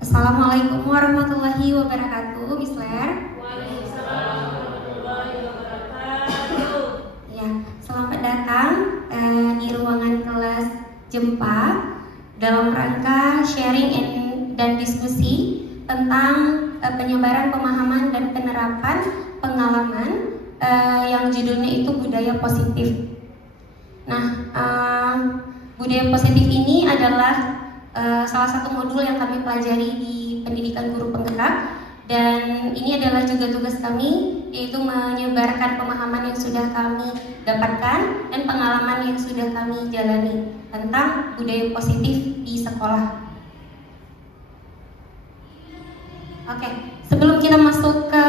Assalamualaikum warahmatullahi wabarakatuh, Miss Ler. Waalaikumsalam warahmatullahi wabarakatuh. Ya, selamat datang di ruangan kelas Jempa dalam rangka sharing dan diskusi tentang penyebaran pemahaman dan penerapan pengalaman yang judulnya itu budaya positif. Nah, budaya positif ini adalah salah satu modul yang kami pelajari di pendidikan guru penggerak, dan ini adalah juga tugas kami, yaitu menyebarkan pemahaman yang sudah kami dapatkan dan pengalaman yang sudah kami jalani tentang budaya positif di sekolah. Oke, sebelum kita masuk ke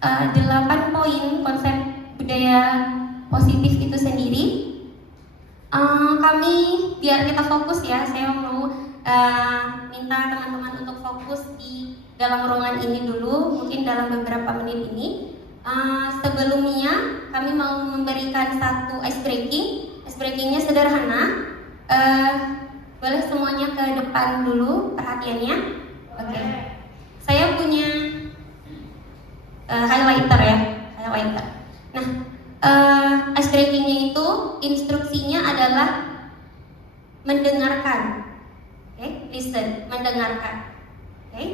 8 poin konsep budaya positif itu sendiri, kami biar kita fokus ya, saya mau minta teman-teman untuk fokus di dalam ruangan ini dulu, mungkin dalam beberapa menit ini. Sebelumnya kami mau memberikan satu ice breaking. Ice breakingnya sederhana. Boleh semuanya ke depan dulu perhatiannya. Oke. Saya punya highlighter ya, highlighter. Nah, ice breakingnya itu instruksinya adalah mendengarkan. Oke, listen, mendengarkan. Oke.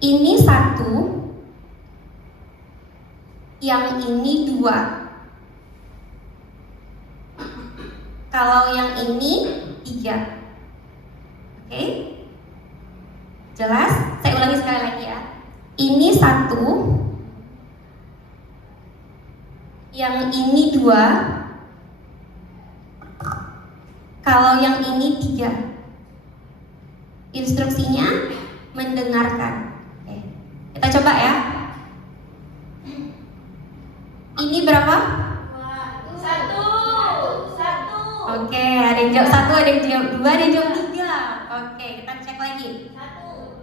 Ini 1, yang ini 2. Kalau yang ini 3. Oke. Jelas? Saya ulangi sekali lagi ya. Ini 1, yang ini 2, kalau yang ini 3. Instruksinya mendengarkan. Oke. Kita coba ya. Ini berapa? 1. Oke, ada yang jawab 1, ada yang jawab 2, ada yang jawab 3. Oke, kita cek lagi. 1.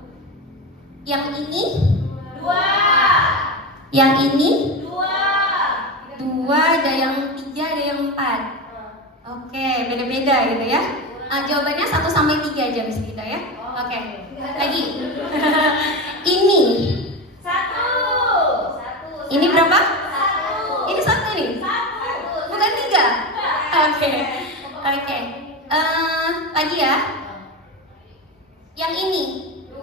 Yang ini? 2. Yang ini? 2. 2, ada yang 3, ada yang 4. Oke, beda-beda gitu ya. Jawabannya 1 sampai 3 aja Miss Rita ya. Oke, lagi. Ini 1. Ini berapa? 1. Ini 1 nih? 1. Bukan 3? Oke. Oke. Lagi ya. Yang ini? 2.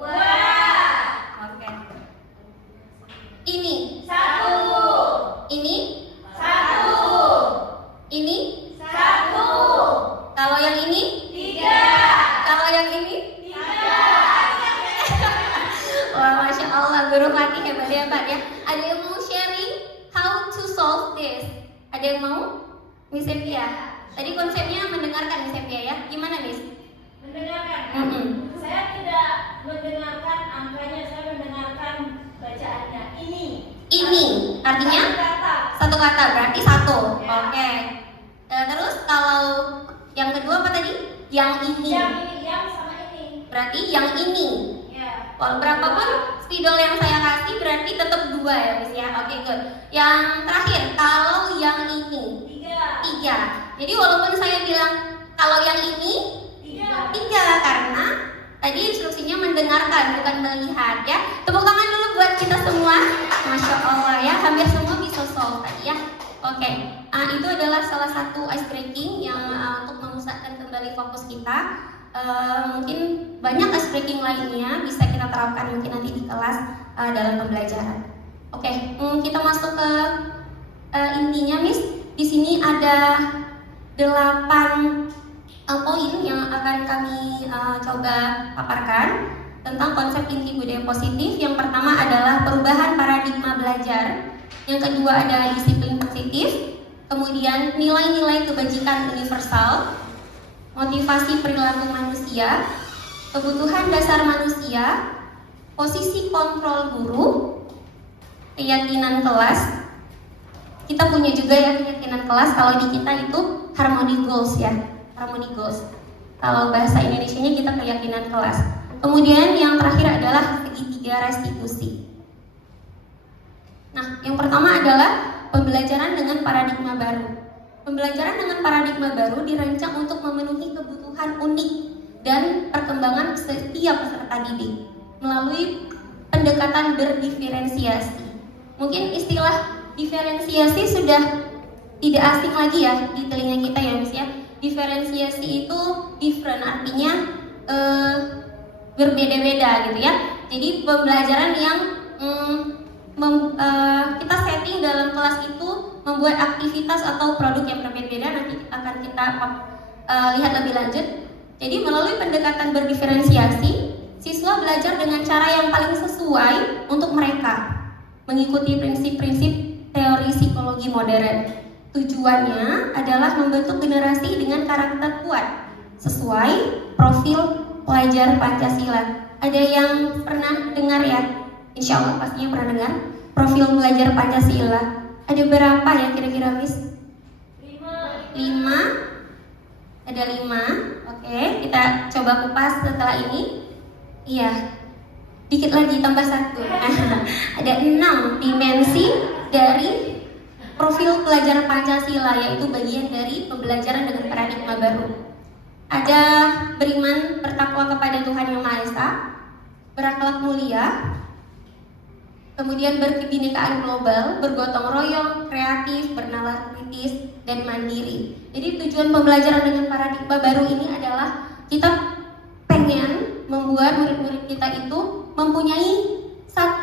Oke. Ini? 1. Ini? 1. Ini? 1. Kalau yang ini? 3. Kalau yang ini? 3. Wah, Masya Allah, guru Fatih hebat-hebat ya. Ada yang mau sharing how to solve this? Ada yang mau? Miss Sepia. Tadi konsepnya mendengarkan Miss Sepia ya. Gimana Miss? Mendengarkan. Saya tidak mendengarkan angkanya, saya mendengarkan bacaannya. Ini artinya Kata. satu kata, berarti 1. Ya. Oke. Terus kalau yang kedua apa tadi? Yang ini. Yang sama ini. Berarti yang ini. Ya. Walau berapapun spidol yang saya kasih berarti tetap 2 ya Miss ya. Oke, good. Yang terakhir, kalau yang ini 3. Jadi walaupun saya bilang kalau yang ini 3 karena tadi instruksinya mendengarkan bukan melihat ya. Tepuk tangan dulu buat kita semua. Masya Allah ya, hampir semua bisa solve tadi ya. Oke, itu adalah salah satu ice breaking yang untuk memusatkan kembali fokus kita. Mungkin banyak ice breaking lainnya bisa kita terapkan mungkin nanti di kelas dalam pembelajaran. Oke, kita masuk ke intinya Miss. Di sini ada 8 poin yang akan kami coba paparkan tentang konsep inti budaya positif. Yang pertama adalah perubahan paradigma belajar. Yang kedua ada disiplin positif. Kemudian nilai-nilai kebajikan universal, motivasi perilaku manusia, kebutuhan dasar manusia, posisi kontrol guru, keyakinan kelas. Kita punya juga ya keyakinan kelas, kalau di kita itu harmony goals ya, harmony goals. Kalau bahasa Indonesianya kita keyakinan kelas. Kemudian yang terakhir adalah segitiga restitusi. Nah, yang pertama adalah pembelajaran dengan paradigma baru. Pembelajaran dengan paradigma baru dirancang untuk memenuhi kebutuhan unik dan perkembangan setiap peserta didik melalui pendekatan berdiferensiasi. Mungkin istilah diferensiasi sudah tidak asing lagi ya di telinga kita ya Miss ya. Diferensiasi itu different artinya berbeda-beda gitu ya. Jadi pembelajaran yang kita setting dalam kelas itu membuat aktivitas atau produk yang berbeda-beda, nanti akan kita lihat lebih lanjut. Jadi melalui pendekatan berdiferensiasi, siswa belajar dengan cara yang paling sesuai untuk mereka, mengikuti prinsip-prinsip teori psikologi modern. Tujuannya adalah membentuk generasi dengan karakter kuat sesuai profil pelajar Pancasila. Ada yang pernah dengar ya? Insya Allah pastinya pernah dengar profil pelajar Pancasila. Ada berapa ya kira-kira Miss? 5. Ada 5. Oke, kita coba kupas setelah ini. Iya, dikit lagi tambah 1. Ada 6 dimensi dari profil pelajar Pancasila, yaitu bagian dari pembelajaran dengan paradigma baru. Ada beriman, bertakwa kepada Tuhan Yang Maha Esa, berakhlak mulia, kemudian berkebinekaan global, bergotong royong, kreatif, bernalar kritis, dan mandiri. Jadi tujuan pembelajaran dengan paradigma baru ini adalah kita pengen membuat murid-murid kita itu mempunyai salah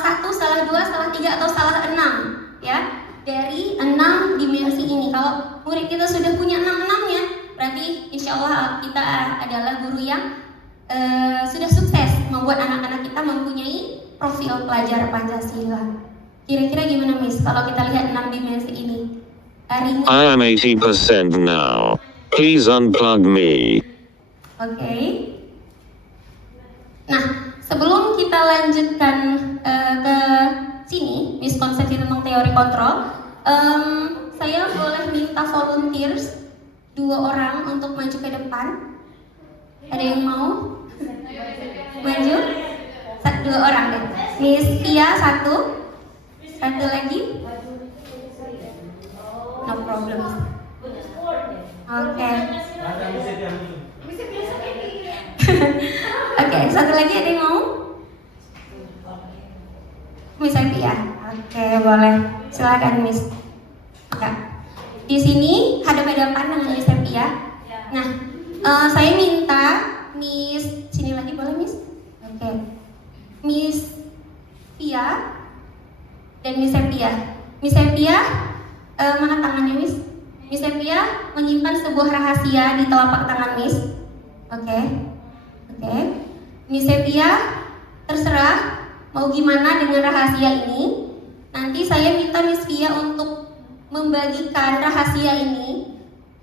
1, salah 2, salah 3, atau salah 6 ya, dari 6 dimensi ini. Kalau murid kita sudah punya 6-6-nya, berarti insya Allah kita adalah guru yang sudah sukses membuat anak-anak kita mempunyai profil pelajar Pancasila. Kira-kira gimana Miss kalau kita lihat 6 dimensi ini? Hari ini I am 80% now. Please unplug me. Oke. Nah, sebelum kita lanjutkan ke sini, miskonsepsi tentang teori kontrol, saya boleh minta volunteers 2 orang untuk maju ke depan. Ada yang mau maju? 2 orang deh. Miss Pia 1 lagi. No problem. Oke. Oke, 1 lagi ada yang mau? Miss Pia. Oke, boleh. Silakan Miss. Ya. Di sini hadap-hadapan dengan Miss Pia. Nah, saya minta Miss sini lagi boleh Miss? Oke. Miss Pia dan Miss Pia. Miss Pia, mana tangannya Miss? Miss Pia menyimpan sebuah rahasia di telapak tangan Miss. Oke. Miss Pia, terserah mau gimana dengan rahasia ini. Nanti saya minta Miss Pia untuk membagikan rahasia ini,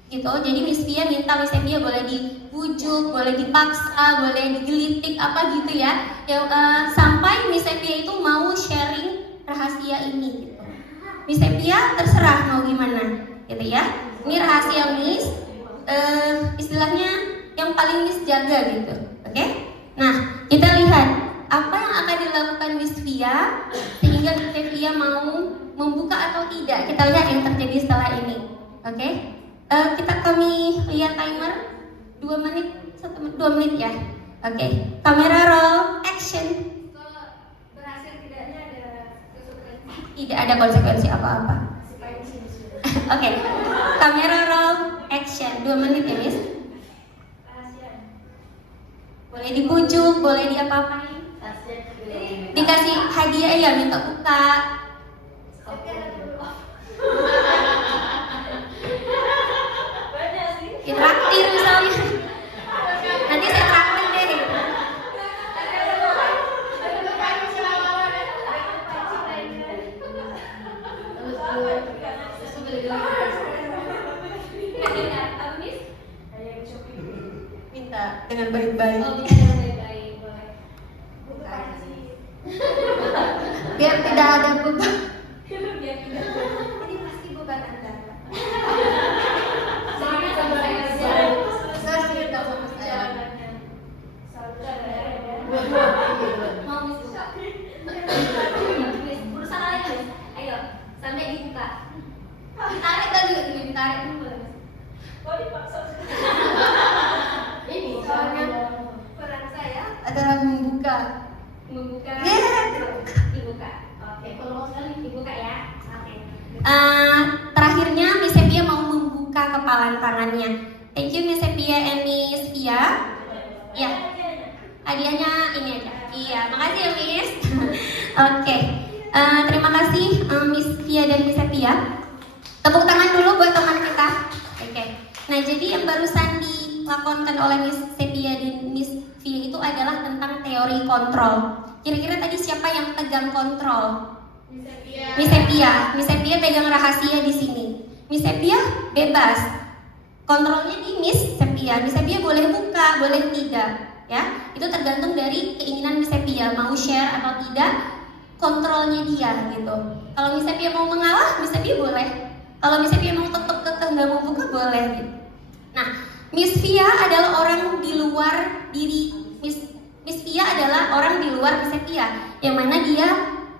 gitu. Jadi Miss Pia minta Miss Pia boleh dibujuk, boleh dipaksa, boleh digelitik apa gitu ya. Yang sampai Miss Pia itu mau sharing rahasia ini, gitu. Miss Pia terserah mau gimana, gitu ya. Ini rahasia Miss, istilahnya yang paling Miss jaga gitu, oke? Nah, kita lihat apa yang akan dilakukan Miss Pia sehingga Miss Pia mau membuka atau tidak. Kita lihat yang terjadi setelah ini, oke? Kami lihat timer 2 menit, 2 menit ya. Oke, kamera roll, action. Kalau berhasil tidaknya ada konsekuensi. Tidak ada konsekuensi apa-apa. Oke, kamera roll, action. 2 menit ya Miss. Boleh dibujuk, boleh diapa-apain. Dikasih hadiah ya, minta buka. Traktir misalnya. Nanti saya traktir deh. Minta dengan baik-baik. Biar tidak ada beban. Ini pasti beban Anda. Berusaha lagi, ayo sampai dibuka. Ditarik lagi, ditarik dulu. Oh, dipaksa. Ini Membuka. Dibuka. Oke, kalau sekali dibuka ya. Oke. Terakhirnya Miss Sepia mau membuka kepalan tangannya. Thank you Miss Sepia and Miss Pia. Ya, hadiahnya ini aja. Iya, makasih ya Miss. Oke, terima kasih Miss Pia dan Miss Sepia. Tepuk tangan dulu buat teman kita. Oke. Nah, jadi yang barusan dilakonkan oleh Miss Sepia dan Miss Pia itu adalah tentang teori kontrol. Kira-kira tadi siapa yang pegang kontrol? Miss Sepia. Miss Sepia pegang rahasia di sini. Miss Sepia bebas. Kontrolnya di Miss Sepia. Miss Sepia boleh buka, boleh tidak, ya. Itu tergantung dari keinginan Miss Sepia mau share atau tidak. Kontrolnya dia gitu. Kalau Miss Sepia mau mengalah, Miss Sepia boleh. Kalau Miss Sepia mau tetap kekeh nggak mau buka, boleh gitu. Nah, Miss Pia adalah orang di luar diri Miss Pia adalah orang di luar Miss Sepia, yang mana dia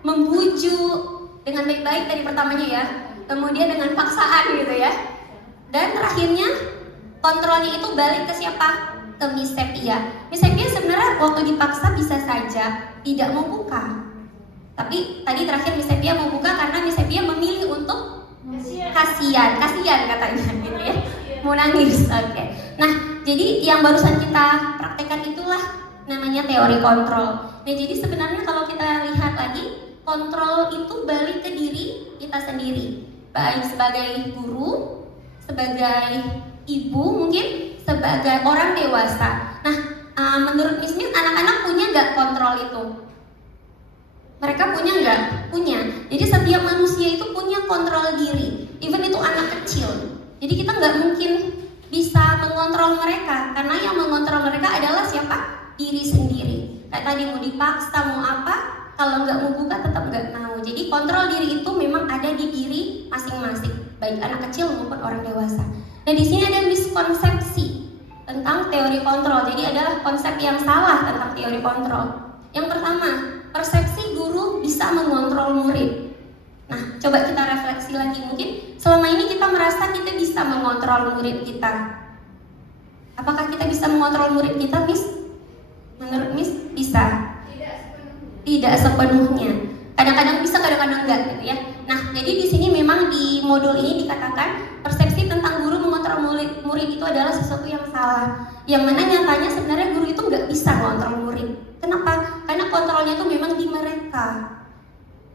membujuk dengan baik-baik tadi pertamanya ya, kemudian dengan paksaan gitu ya, dan terakhirnya kontrolnya itu balik ke siapa? Ke Miss Sepia. Miss Sepia sebenarnya waktu dipaksa bisa saja tidak mau buka, tapi tadi terakhir Miss Sepia mau buka karena Miss Sepia memilih untuk kasihan katanya gitu ya, mau nangis. Oke. Nah, jadi yang barusan kita praktekkan itulah namanya teori kontrol. Nah, jadi sebenarnya kalau kita lihat lagi, kontrol itu balik ke diri kita sendiri, baik sebagai guru, sebagai ibu, mungkin sebagai orang dewasa. Nah, menurut Miss Miss, anak-anak punya nggak kontrol itu? Mereka punya nggak? Punya. Jadi setiap manusia itu punya kontrol diri, even itu anak kecil. Jadi kita nggak mungkin bisa mengontrol mereka, karena yang mengontrol mereka adalah siapa? Diri sendiri. Kayak tadi mau dipaksa mau apa, kalau nggak mau buka tetap nggak mau. Jadi kontrol diri itu memang ada di diri masing-masing, baik anak kecil maupun orang dewasa. Nah, di sini ada miskonsepsi tentang teori kontrol. Jadi adalah konsep yang salah tentang teori kontrol. Yang pertama, persepsi guru bisa mengontrol murid. Nah, coba kita refleksi lagi. Mungkin selama ini kita merasa kita bisa mengontrol murid kita. Apakah kita bisa mengontrol murid kita, Miss? Menurut Miss, bisa? Tidak sepenuhnya. Kadang-kadang bisa, kadang-kadang enggak gitu ya. Nah, jadi di sini memang di modul ini dikatakan persepsi tentang guru mengontrol murid itu adalah sesuatu yang salah. Yang mana nyatanya sebenarnya guru itu nggak bisa mengontrol murid. Kenapa? Karena kontrolnya itu memang di mereka.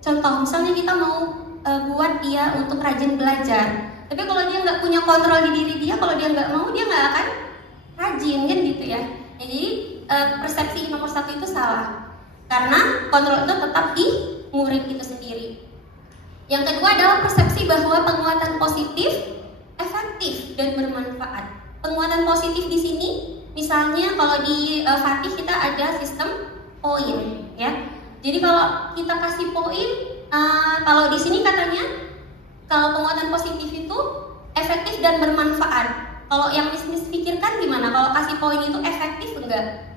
Contoh, misalnya kita mau buat dia untuk rajin belajar, tapi kalau dia nggak punya kontrol di diri dia, kalau dia nggak mau, dia nggak akan rajin kan gitu ya. Jadi persepsi nomor satu itu salah, karena kontrol itu tetap di murid itu sendiri. Yang kedua adalah persepsi bahwa penguatan positif efektif dan bermanfaat. Penguatan positif di sini, misalnya kalau di Fatih kita ada sistem poin, ya. Jadi kalau kita kasih poin, kalau di sini katanya kalau penguatan positif itu efektif dan bermanfaat. Kalau yang Miss pikirkan gimana? Kalau kasih poin itu efektif enggak?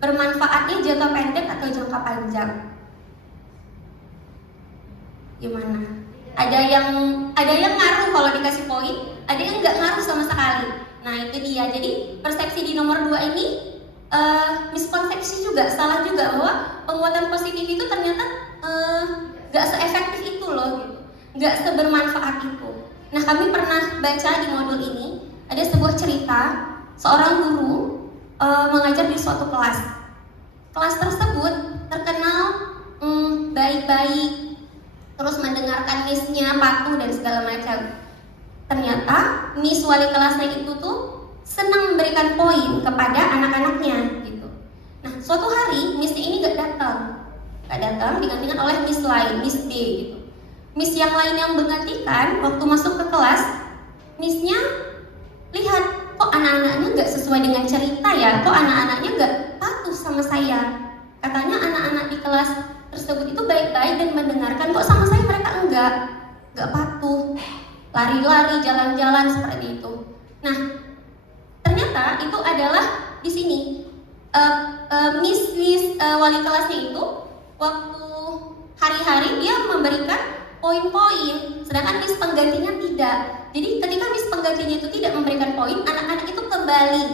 Bermanfaatnya jangka pendek atau jangka panjang? Gimana? Ada yang ngaruh kalau dikasih poin, ada yang nggak ngaruh sama sekali. Nah, itu dia. Jadi persepsi di nomor 2 ini miskonsepsi juga, salah juga, bahwa penguatan positif itu ternyata nggak seefektif itu loh, gitu. Nggak sebermanfaat itu. Nah, kami pernah baca di modul ini ada sebuah cerita seorang guru mengajar di suatu kelas. Kelas tersebut terkenal baik-baik, terus mendengarkan missnya, patuh dan segala macam. Ternyata miss wali kelasnya itu tuh senang memberikan poin kepada anak-anaknya gitu. Nah, suatu hari missnya ini gak datang, digantikan oleh miss lain, miss B gitu. Miss yang lain yang menggantikan waktu masuk ke kelas, missnya lihat kok anak-anaknya gak sesuai dengan cerita ya, kok anak-anaknya gak patuh sama saya. Katanya anak-anak di kelas tersebut itu baik-baik dan mendengarkan, kok sama saya mereka enggak patuh, lari-lari, jalan-jalan seperti itu. Nah, ternyata itu adalah di sini miss wali kelasnya itu waktu hari-hari dia memberikan poin-poin, sedangkan miss penggantinya tidak. Jadi ketika miss penggantinya itu tidak memberikan poin, anak-anak itu kembali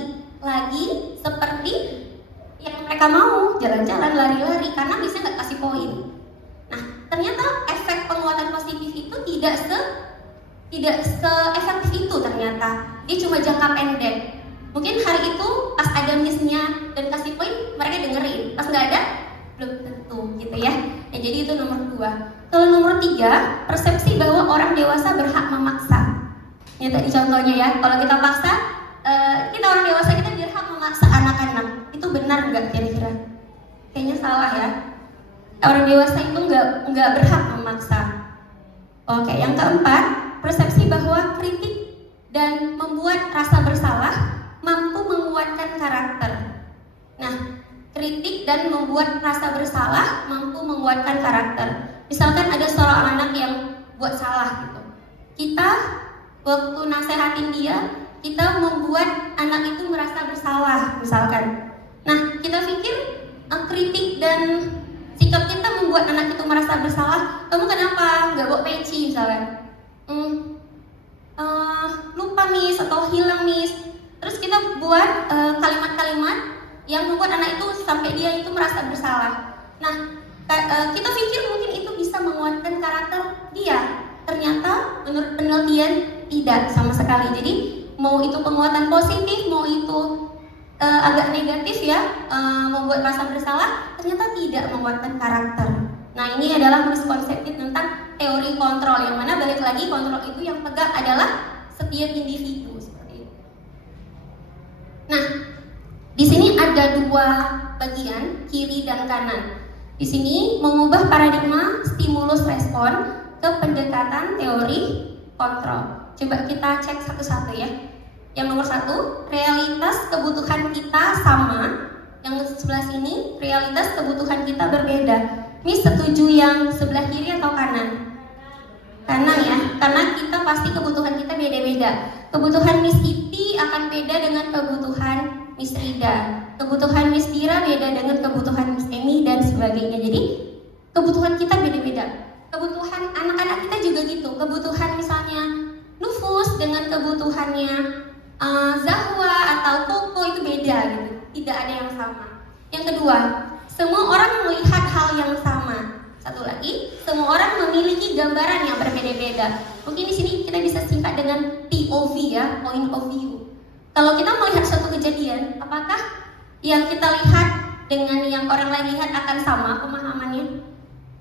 lagi seperti yang mereka mau, jalan-jalan, lari-lari, karena bisa nggak kasih poin. Nah, ternyata efek penguatan positif itu tidak se-efektif itu ternyata. Dia cuma jangka pendek. Mungkin hari itu pas ada miss-nya dan kasih poin, mereka dengerin. Pas nggak ada, belum tentu gitu ya. Nah, jadi itu nomor 2. Kalau nomor 3, persepsi bahwa orang dewasa berhak memaksa. Ini tadi contohnya ya, kalau kita paksa, kita orang dewasa kita berhak memaksa anak-anak. Itu benar nggak kira-kira? Kayaknya salah ya. Orang dewasa itu nggak berhak memaksa. Oke, yang keempat, persepsi bahwa kritik dan membuat rasa bersalah mampu menguatkan karakter. Nah, kritik dan membuat rasa bersalah mampu menguatkan karakter. Misalkan ada seorang anak yang buat salah gitu. Kita waktu nasehatin dia, kita membuat anak itu merasa bersalah misalkan. Nah, kita pikir kritik dan sikap kita membuat anak itu merasa bersalah. Kamu kenapa nggak bawa peci misalkan? Lupa miss atau hilang miss. Terus kita buat kalimat-kalimat yang membuat anak itu sampai dia itu merasa bersalah. Nah, kita pikir mungkin itu bisa menguatkan karakter dia. Ternyata menurut penelitian tidak sama sekali. Jadi mau itu penguatan positif, mau itu agak negatif ya, membuat rasa bersalah, ternyata tidak menguatkan karakter. Nah, ini adalah miskonsepsi tentang teori kontrol, yang mana balik lagi kontrol itu yang pegang adalah setiap individu seperti itu. Nah, di sini ada 2 bagian, kiri dan kanan. Di sini mengubah paradigma stimulus respon ke pendekatan teori kontrol. Coba kita cek satu-satu ya. Yang nomor 1, realitas kebutuhan kita sama. Yang sebelah sini, realitas kebutuhan kita berbeda. Miss setuju yang sebelah kiri atau kanan? Kanan ya, karena kita pasti kebutuhan kita beda-beda. Kebutuhan Miss Iti akan beda dengan kebutuhan Miss Rida. Kebutuhan Miss Dira beda dengan kebutuhan Miss Emi dan sebagainya. Jadi kebutuhan kita beda-beda. Kebutuhan anak-anak kita juga gitu. Kebutuhan misalnya Nufus dengan kebutuhannya Zahwa atau Koko itu beda gitu. Tidak ada yang sama. Yang kedua, semua orang melihat hal yang sama. Satu lagi, semua orang memiliki gambaran yang berbeda-beda. Mungkin di sini kita bisa singkat dengan POV ya, point of view. Kalau kita melihat suatu kejadian, apakah yang kita lihat dengan yang orang lain lihat akan sama pemahamannya?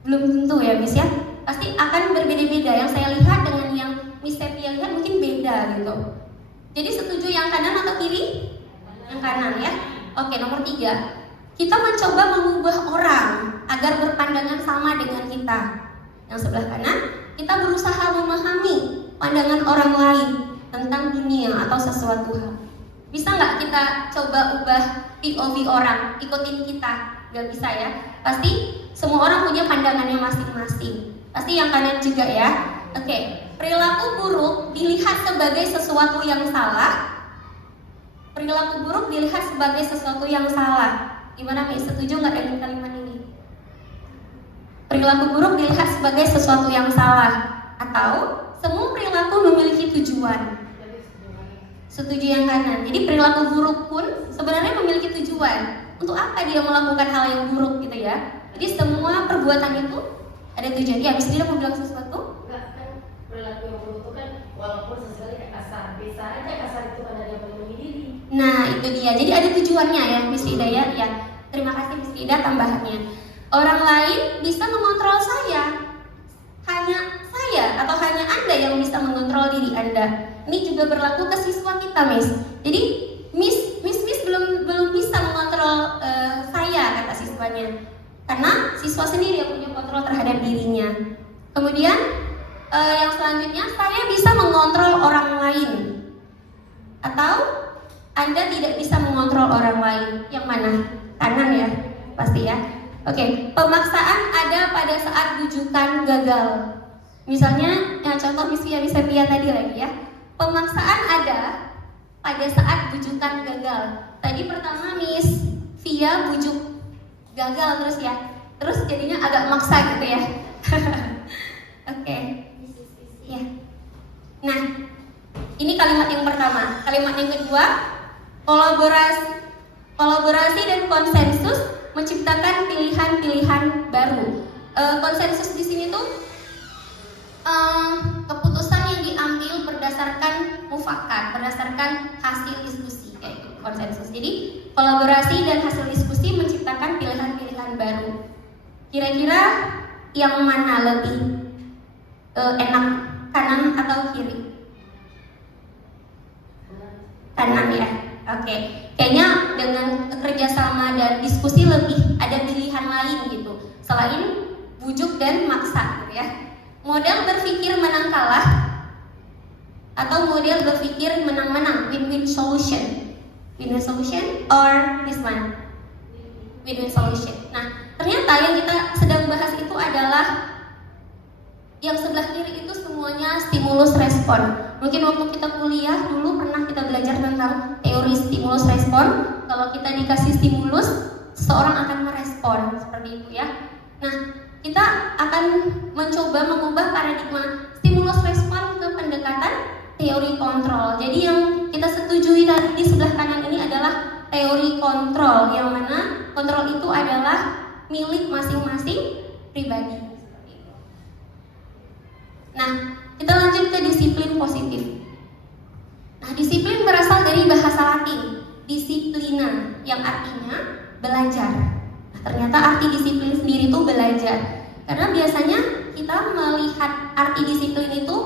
Belum tentu ya, Miss ya. Pasti akan berbeda-beda. Yang saya lihat dengan yang Miss Sepia lihat mungkin beda gitu. Jadi setuju yang kanan atau kiri? Yang kanan ya. Oke, nomor 3. Kita mencoba mengubah orang agar berpandangan sama dengan kita. Yang sebelah kanan, kita berusaha memahami pandangan orang lain tentang dunia atau sesuatu hal. Bisa nggak kita coba ubah POV orang, ikutin kita? Nggak bisa ya. Pasti semua orang punya pandangannya masing-masing. Pasti yang kanan juga ya. Oke, perilaku buruk dilihat sebagai sesuatu yang salah. Perilaku buruk dilihat sebagai sesuatu yang salah. Gimana Miss? Setuju nggak dengan kalimat ini? Perilaku buruk dilihat sebagai sesuatu yang salah. Atau semua perilaku memiliki tujuan. Setuju yang kanan. Jadi perilaku buruk pun sebenarnya memiliki tujuan. Untuk apa dia melakukan hal yang buruk gitu ya? Jadi semua perbuatan itu ada tujuan. Ya, Miss Dila mau bilang sesuatu? Enggak, kan perilaku yang buruk itu kan walaupun sesekali kayak kasar, bisa aja kasar itu karena dia melindungi diri. Nah, itu dia. Jadi ada tujuannya ya, Miss Ida ya. Ya, terima kasih Miss Ida tambahannya. Orang lain bisa mengontrol saya. Hanya saya atau hanya Anda yang bisa mengontrol diri Anda. Ini juga berlaku ke siswa kita, Miss. Jadi Miss belum bisa mengontrol saya, kata siswanya. Karena siswa sendiri yang punya kontrol terhadap dirinya. Kemudian yang selanjutnya, saya bisa mengontrol orang lain. Atau Anda tidak bisa mengontrol orang lain. Yang mana? Kanan ya, pasti ya. Oke, pemaksaan ada pada saat bujukan gagal. Misalnya, yang contoh Miss Sepia tadi lagi ya. Pemaksaan ada pada saat bujukan gagal. Tadi pertama Miss Via bujuk gagal terus ya. Terus jadinya agak maksa gitu ya. Oke. Ya. Nah, ini kalimat yang pertama. Kalimat yang kedua, kolaborasi Kolaborasi dan konsensus menciptakan pilihan-pilihan baru. Konsensus di sini tuh keputusan yang diambil berdasarkan mufakat, berdasarkan hasil diskusi, kayak gitu, konsensus. Jadi kolaborasi dan hasil diskusi menciptakan pilihan-pilihan baru. Kira-kira yang mana lebih enak, kanan atau kiri? Kanan ya. Oke. Kayaknya dengan kerjasama dan diskusi lebih ada pilihan lain gitu, selain bujuk dan maksa gitu ya. Model berpikir menang kalah atau model berpikir menang-menang, win-win solution. Win-win solution or this one? Win-win solution. Nah, ternyata yang kita sedang bahas itu adalah yang sebelah kiri itu semuanya stimulus respon. Mungkin waktu kita kuliah dulu pernah kita belajar tentang teori stimulus respon. Kalau kita dikasih stimulus, seseorang akan merespon seperti itu ya. Nah, kita akan mencoba mengubah paradigma stimulus respon ke pendekatan teori kontrol. Jadi yang kita setujui tadi di sebelah kanan ini adalah teori kontrol, yang mana kontrol itu adalah milik masing-masing pribadi. Nah, kita lanjut ke disiplin positif. Nah, disiplin berasal dari bahasa Latin, disiplina, yang artinya belajar. Nah, ternyata arti disiplin sendiri itu belajar. Karena biasanya kita melihat arti disiplin itu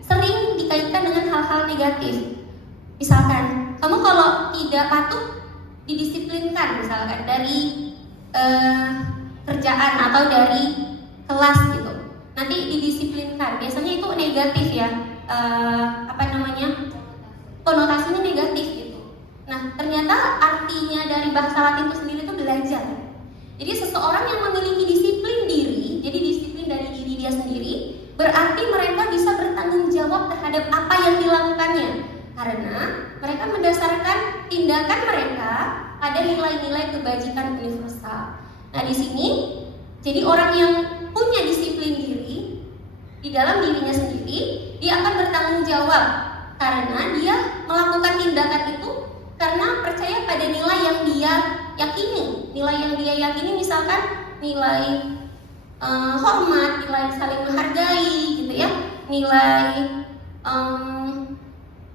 sering dikaitkan dengan hal-hal negatif. Misalkan, kamu kalau tidak patuh didisiplinkan, misalkan dari kerjaan atau dari kelas gitu. Nanti didisiplinkan, biasanya itu negatif ya, konotasinya negatif gitu. Nah, ternyata artinya dari bahasa Latin itu sendiri itu belajar. Jadi seseorang yang memiliki disiplin diri, jadi disiplin dari diri dia sendiri, berarti mereka bisa bertanggung jawab terhadap apa yang dilakukannya, karena mereka mendasarkan tindakan mereka pada nilai-nilai kebajikan universal. Nah, di sini jadi orang yang punya disiplin diri di dalam dirinya sendiri, dia akan bertanggung jawab karena dia melakukan tindakan itu karena percaya pada nilai yang dia yakini. Nilai yang dia yakini misalkan nilai hormat, nilai saling menghargai gitu ya, nilai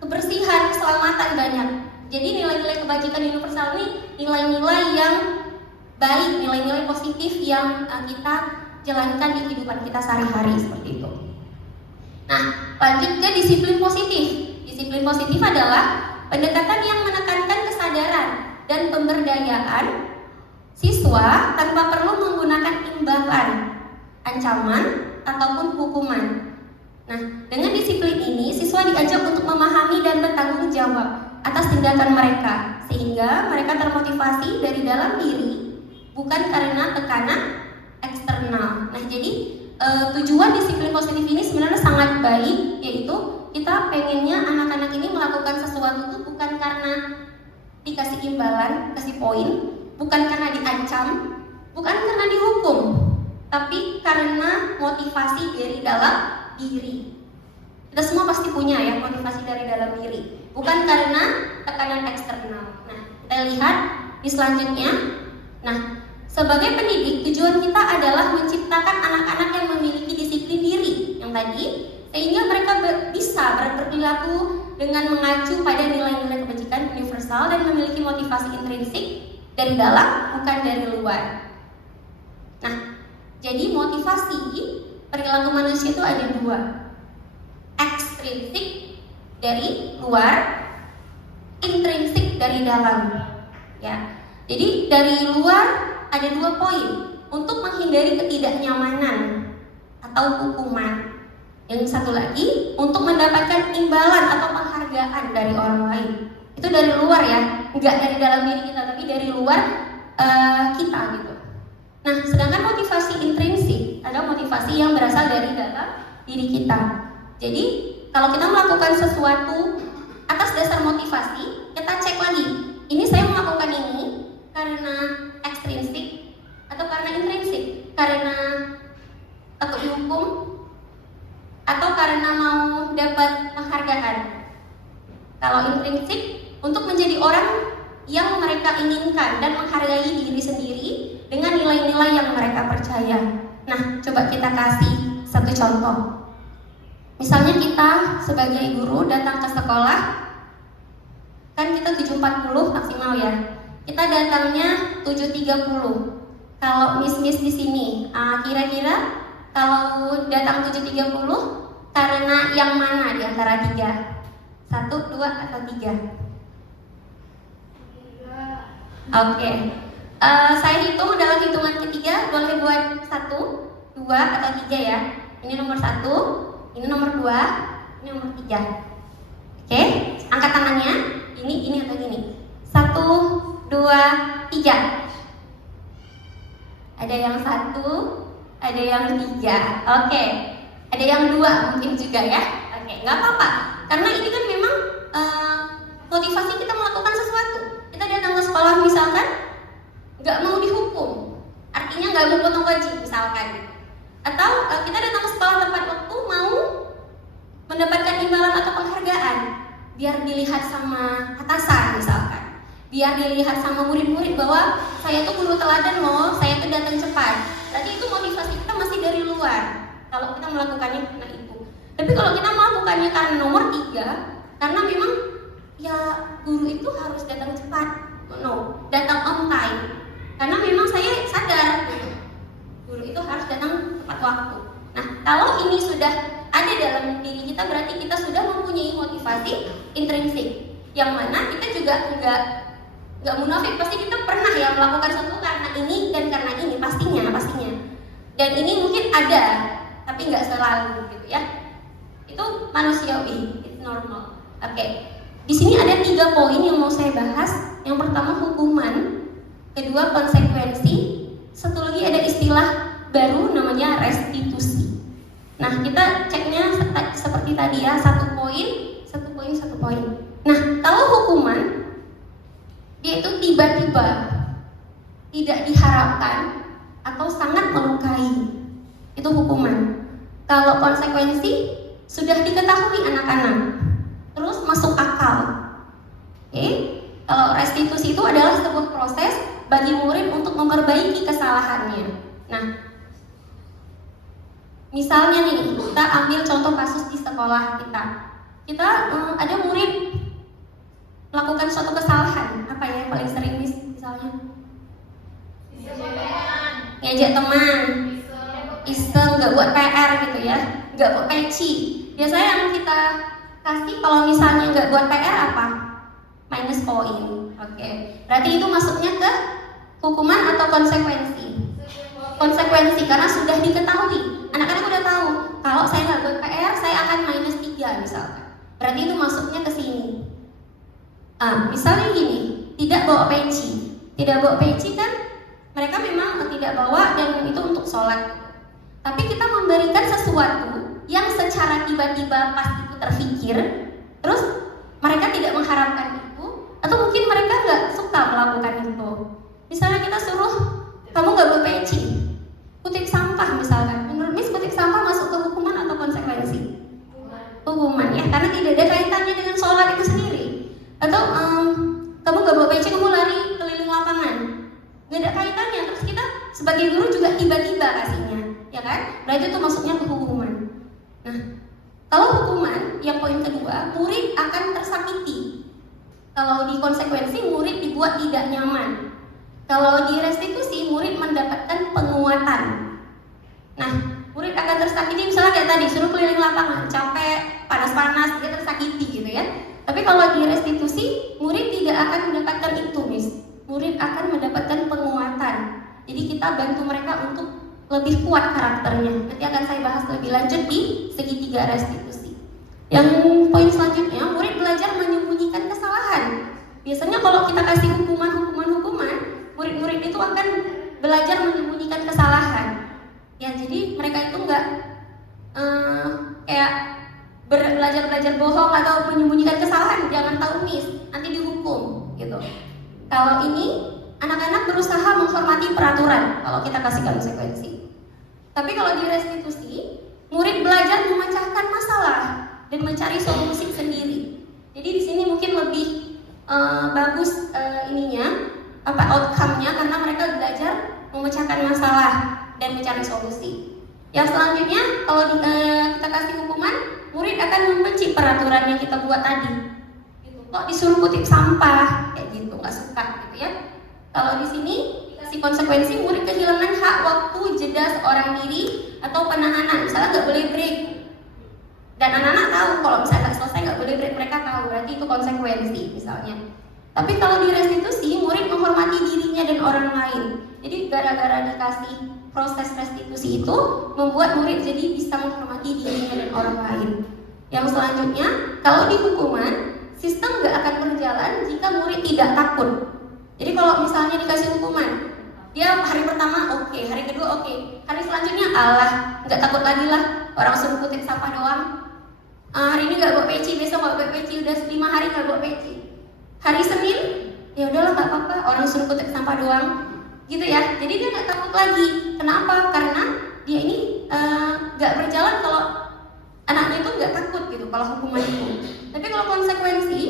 kebersihan, keselamatan banyak. Jadi nilai-nilai kebajikan universal ini nilai-nilai yang baik, nilai-nilai positif yang kita jalankan di kehidupan kita sehari-hari seperti itu. Nah, lanjut ke disiplin positif. Disiplin positif adalah pendekatan yang menekankan kesadaran dan pemberdayaan siswa tanpa perlu menggunakan imbalan, ancaman, ataupun hukuman. Nah, dengan disiplin ini siswa diajak untuk memahami dan bertanggung jawab atas tindakan mereka, sehingga mereka termotivasi dari dalam diri, bukan karena tekanan eksternal. Nah, jadi tujuan disiplin positif ini sebenarnya sangat baik, yaitu kita pengennya anak-anak ini melakukan sesuatu itu bukan karena dikasih imbalan, kasih poin, bukan karena diancam, bukan karena dihukum, tapi karena motivasi dari dalam diri. Kita semua pasti punya ya motivasi dari dalam diri, bukan karena tekanan eksternal. Nah, kita lihat di selanjutnya. Nah, sebagai pendidik, tujuan kita adalah menciptakan anak-anak yang memiliki disiplin diri yang tadi, sehingga mereka bisa berperilaku dengan mengacu pada nilai-nilai kebajikan universal dan memiliki motivasi intrinsik dari dalam, bukan dari luar. Nah, jadi motivasi perilaku manusia itu ada dua, ekstrinsik dari luar, intrinsik dari dalam. Ya, jadi dari luar ada dua poin untuk menghindari ketidaknyamanan atau hukuman. Yang satu lagi untuk mendapatkan imbalan atau penghargaan dari orang lain. Itu dari luar ya, enggak dari dalam diri kita, tapi dari luar kita gitu. Nah, sedangkan motivasi intrinsik adalah motivasi yang berasal dari dalam diri kita. Jadi kalau kita melakukan sesuatu atas dasar motivasi, kita cek lagi, ini saya melakukan ini karena ekstrinsik atau karena intrinsik, karena takut dihukum atau karena mau dapat penghargaan. Kalau intrinsik, untuk menjadi orang yang mereka inginkan dan menghargai diri sendiri dengan nilai-nilai yang mereka percaya. Nah, coba kita kasih satu contoh. Misalnya kita sebagai guru datang ke sekolah, kan kita 7.40 maksimal ya. Kita datangnya 7.30. Kalau miss-miss di sini, kira-kira kalau datang 7.30 karena yang mana di antara 3? 1, 2, atau 3? Oke. Saya hitung dalam hitungan ketiga, boleh buat 1, 2, atau 3 ya. Ini nomor 1, ini nomor 2, ini nomor 3. Oke, angkat tangannya. Ini atau gini. 1, 2, 3. Ada yang 1, ada yang 3. Oke. Ada yang 2 mungkin juga ya. Oke, nggak apa-apa. Karena ini kan memang motivasi kita melakukan sesuatu. Kita datang ke sekolah misalkan nggak mau dihukum, artinya nggak mau potong gaji misalkan. Atau kita datang ke sekolah tepat waktu mau mendapatkan imbalan atau penghargaan, biar dilihat sama atasan misalkan, biar dilihat sama murid-murid bahwa saya tuh guru teladan loh, saya tuh datang cepat. Berarti itu motivasi kita masih dari luar. Kalau kita melakukannya karena itu. Tapi kalau kita melakukannya karena nomor 3, karena memang ya guru itu harus datang cepat, datang on time. Karena memang saya sadar guru itu harus datang tepat waktu. Nah, kalau ini sudah ada dalam diri kita, berarti kita sudah mempunyai motivasi intrinsik. Yang mana kita juga nggak munafik, pasti kita pernah ya melakukan sesuatu karena ini dan karena ini, pastinya. Dan ini mungkin ada, tapi nggak selalu gitu ya. Itu manusiawi, it's normal. Oke. Di sini ada 3 poin yang mau saya bahas. Yang pertama hukuman, kedua konsekuensi, satu lagi ada istilah baru namanya restitusi. Nah, kita ceknya seperti tadi ya, 1 poin. Nah, kalau hukuman dia itu tiba-tiba, tidak diharapkan atau sangat melukai, itu hukuman. Kalau konsekuensi sudah diketahui anak-anak, terus masuk akal. Oke? Kalau restitusi itu adalah sebuah proses bagi murid untuk memperbaiki kesalahannya. Nah, misalnya nih, kita ambil contoh kasus di sekolah kita. Kita ada murid melakukan suatu kesalahan. Apa ya yang paling sering misalnya? Ngejek teman, iseng, nggak buat PR gitu ya, nggak buat peci. Biasanya yang kita kasih kalau misalnya nggak buat PR apa? Minus poin. Oke. Berarti itu masuknya ke hukuman atau konsekuensi? Konsekuensi, karena sudah diketahui. Anak-anak udah tahu kalau saya nggak buat PR saya akan minus 3 misalkan. Berarti itu masuknya ke sini. Misalnya gini, tidak bawa peci. Tidak bawa peci kan mereka memang tidak bawa dan itu untuk sholat. Tapi kita memberikan sesuatu yang secara tiba-tiba pas itu terfikir, terus mereka tidak mengharapkan itu, atau mungkin mereka nggak suka melakukan itu. Misalnya kita suruh kamu nggak bawa peci, kutip sampah misalkan. Menurut Miss, kutip sampah masuk ke hukuman atau konsekuensi? Hukuman ya, karena tidak ada kaitannya dengan sholat itu sendiri. Atau kamu nggak bawa peci, kamu lari keliling lapangan, nggak ada kaitannya. Terus kita sebagai guru juga tiba-tiba kasihnya, ya kan? Berarti itu masuknya ke hukuman. Nah, kalau hukuman, yang poin kedua, murid akan tersakiti. Kalau di konsekuensi, murid dibuat tidak nyaman. Kalau di restitusi, murid mendapatkan penguatan. Nah, murid akan tersakiti, misalnya kayak tadi, suruh keliling lapangan, capek, panas-panas, dia tersakiti gitu ya. Tapi kalau di restitusi, murid tidak akan mendapatkan itu, Miss. Murid akan mendapatkan penguatan. Jadi kita bantu mereka untuk lebih kuat karakternya. Nanti akan saya bahas lebih lanjut di segitiga restitusi. Yang poin selanjutnya, murid belajar menyembunyikan kesalahan. Biasanya kalau kita kasih hukuman, murid-murid itu akan belajar menyembunyikan kesalahan. Ya, jadi mereka itu nggak kayak belajar bohong atau menyembunyikan kesalahan. Jangan tahu Miss, nanti dihukum gitu. Kalau ini anak-anak berusaha menghormati peraturan kalau kita kasih konsekuensi. Tapi kalau di restitusi, murid belajar memecahkan masalah dan mencari solusi sendiri. Jadi di sini mungkin lebih bagus outcome-nya karena mereka belajar memecahkan masalah dan mencari solusi. Yang selanjutnya, kalau kita kasih hukuman, murid akan membenci peraturan yang kita buat tadi. Gitu. Kok disuruh kutip sampah, kayak gitu, nggak suka gitu ya. Kalau di sini dikasih konsekuensi, murid kehilangan hak waktu jeda seorang diri atau penahanan, misalnya nggak boleh break. Dan anak-anak tahu kalau misalnya nggak selesai nggak boleh break, mereka tahu berarti itu konsekuensi misalnya. Tapi kalau di restitusi, murid menghormati dirinya dan orang lain. Jadi gara-gara dikasih proses restitusi itu membuat murid jadi bisa menghormati dirinya dan orang lain. Yang selanjutnya, kalau di hukuman, sistem nggak akan berjalan jika murid tidak takut. Jadi kalau misalnya dikasih hukuman, dia hari pertama oke, hari kedua oke, hari selanjutnya alah nggak takut lagi lah, orang suruh kutip sampah doang. Hari ini nggak bawa peci, besok nggak bawa peci, udah 5 hari nggak bawa peci. Hari Senin, ya udahlah nggak apa-apa, orang suruh kutip sampah doang, gitu ya. Jadi dia nggak takut lagi. Kenapa? Karena dia ini nggak berjalan kalau anaknya itu nggak takut gitu kalau hukuman itu. Tapi kalau konsekuensi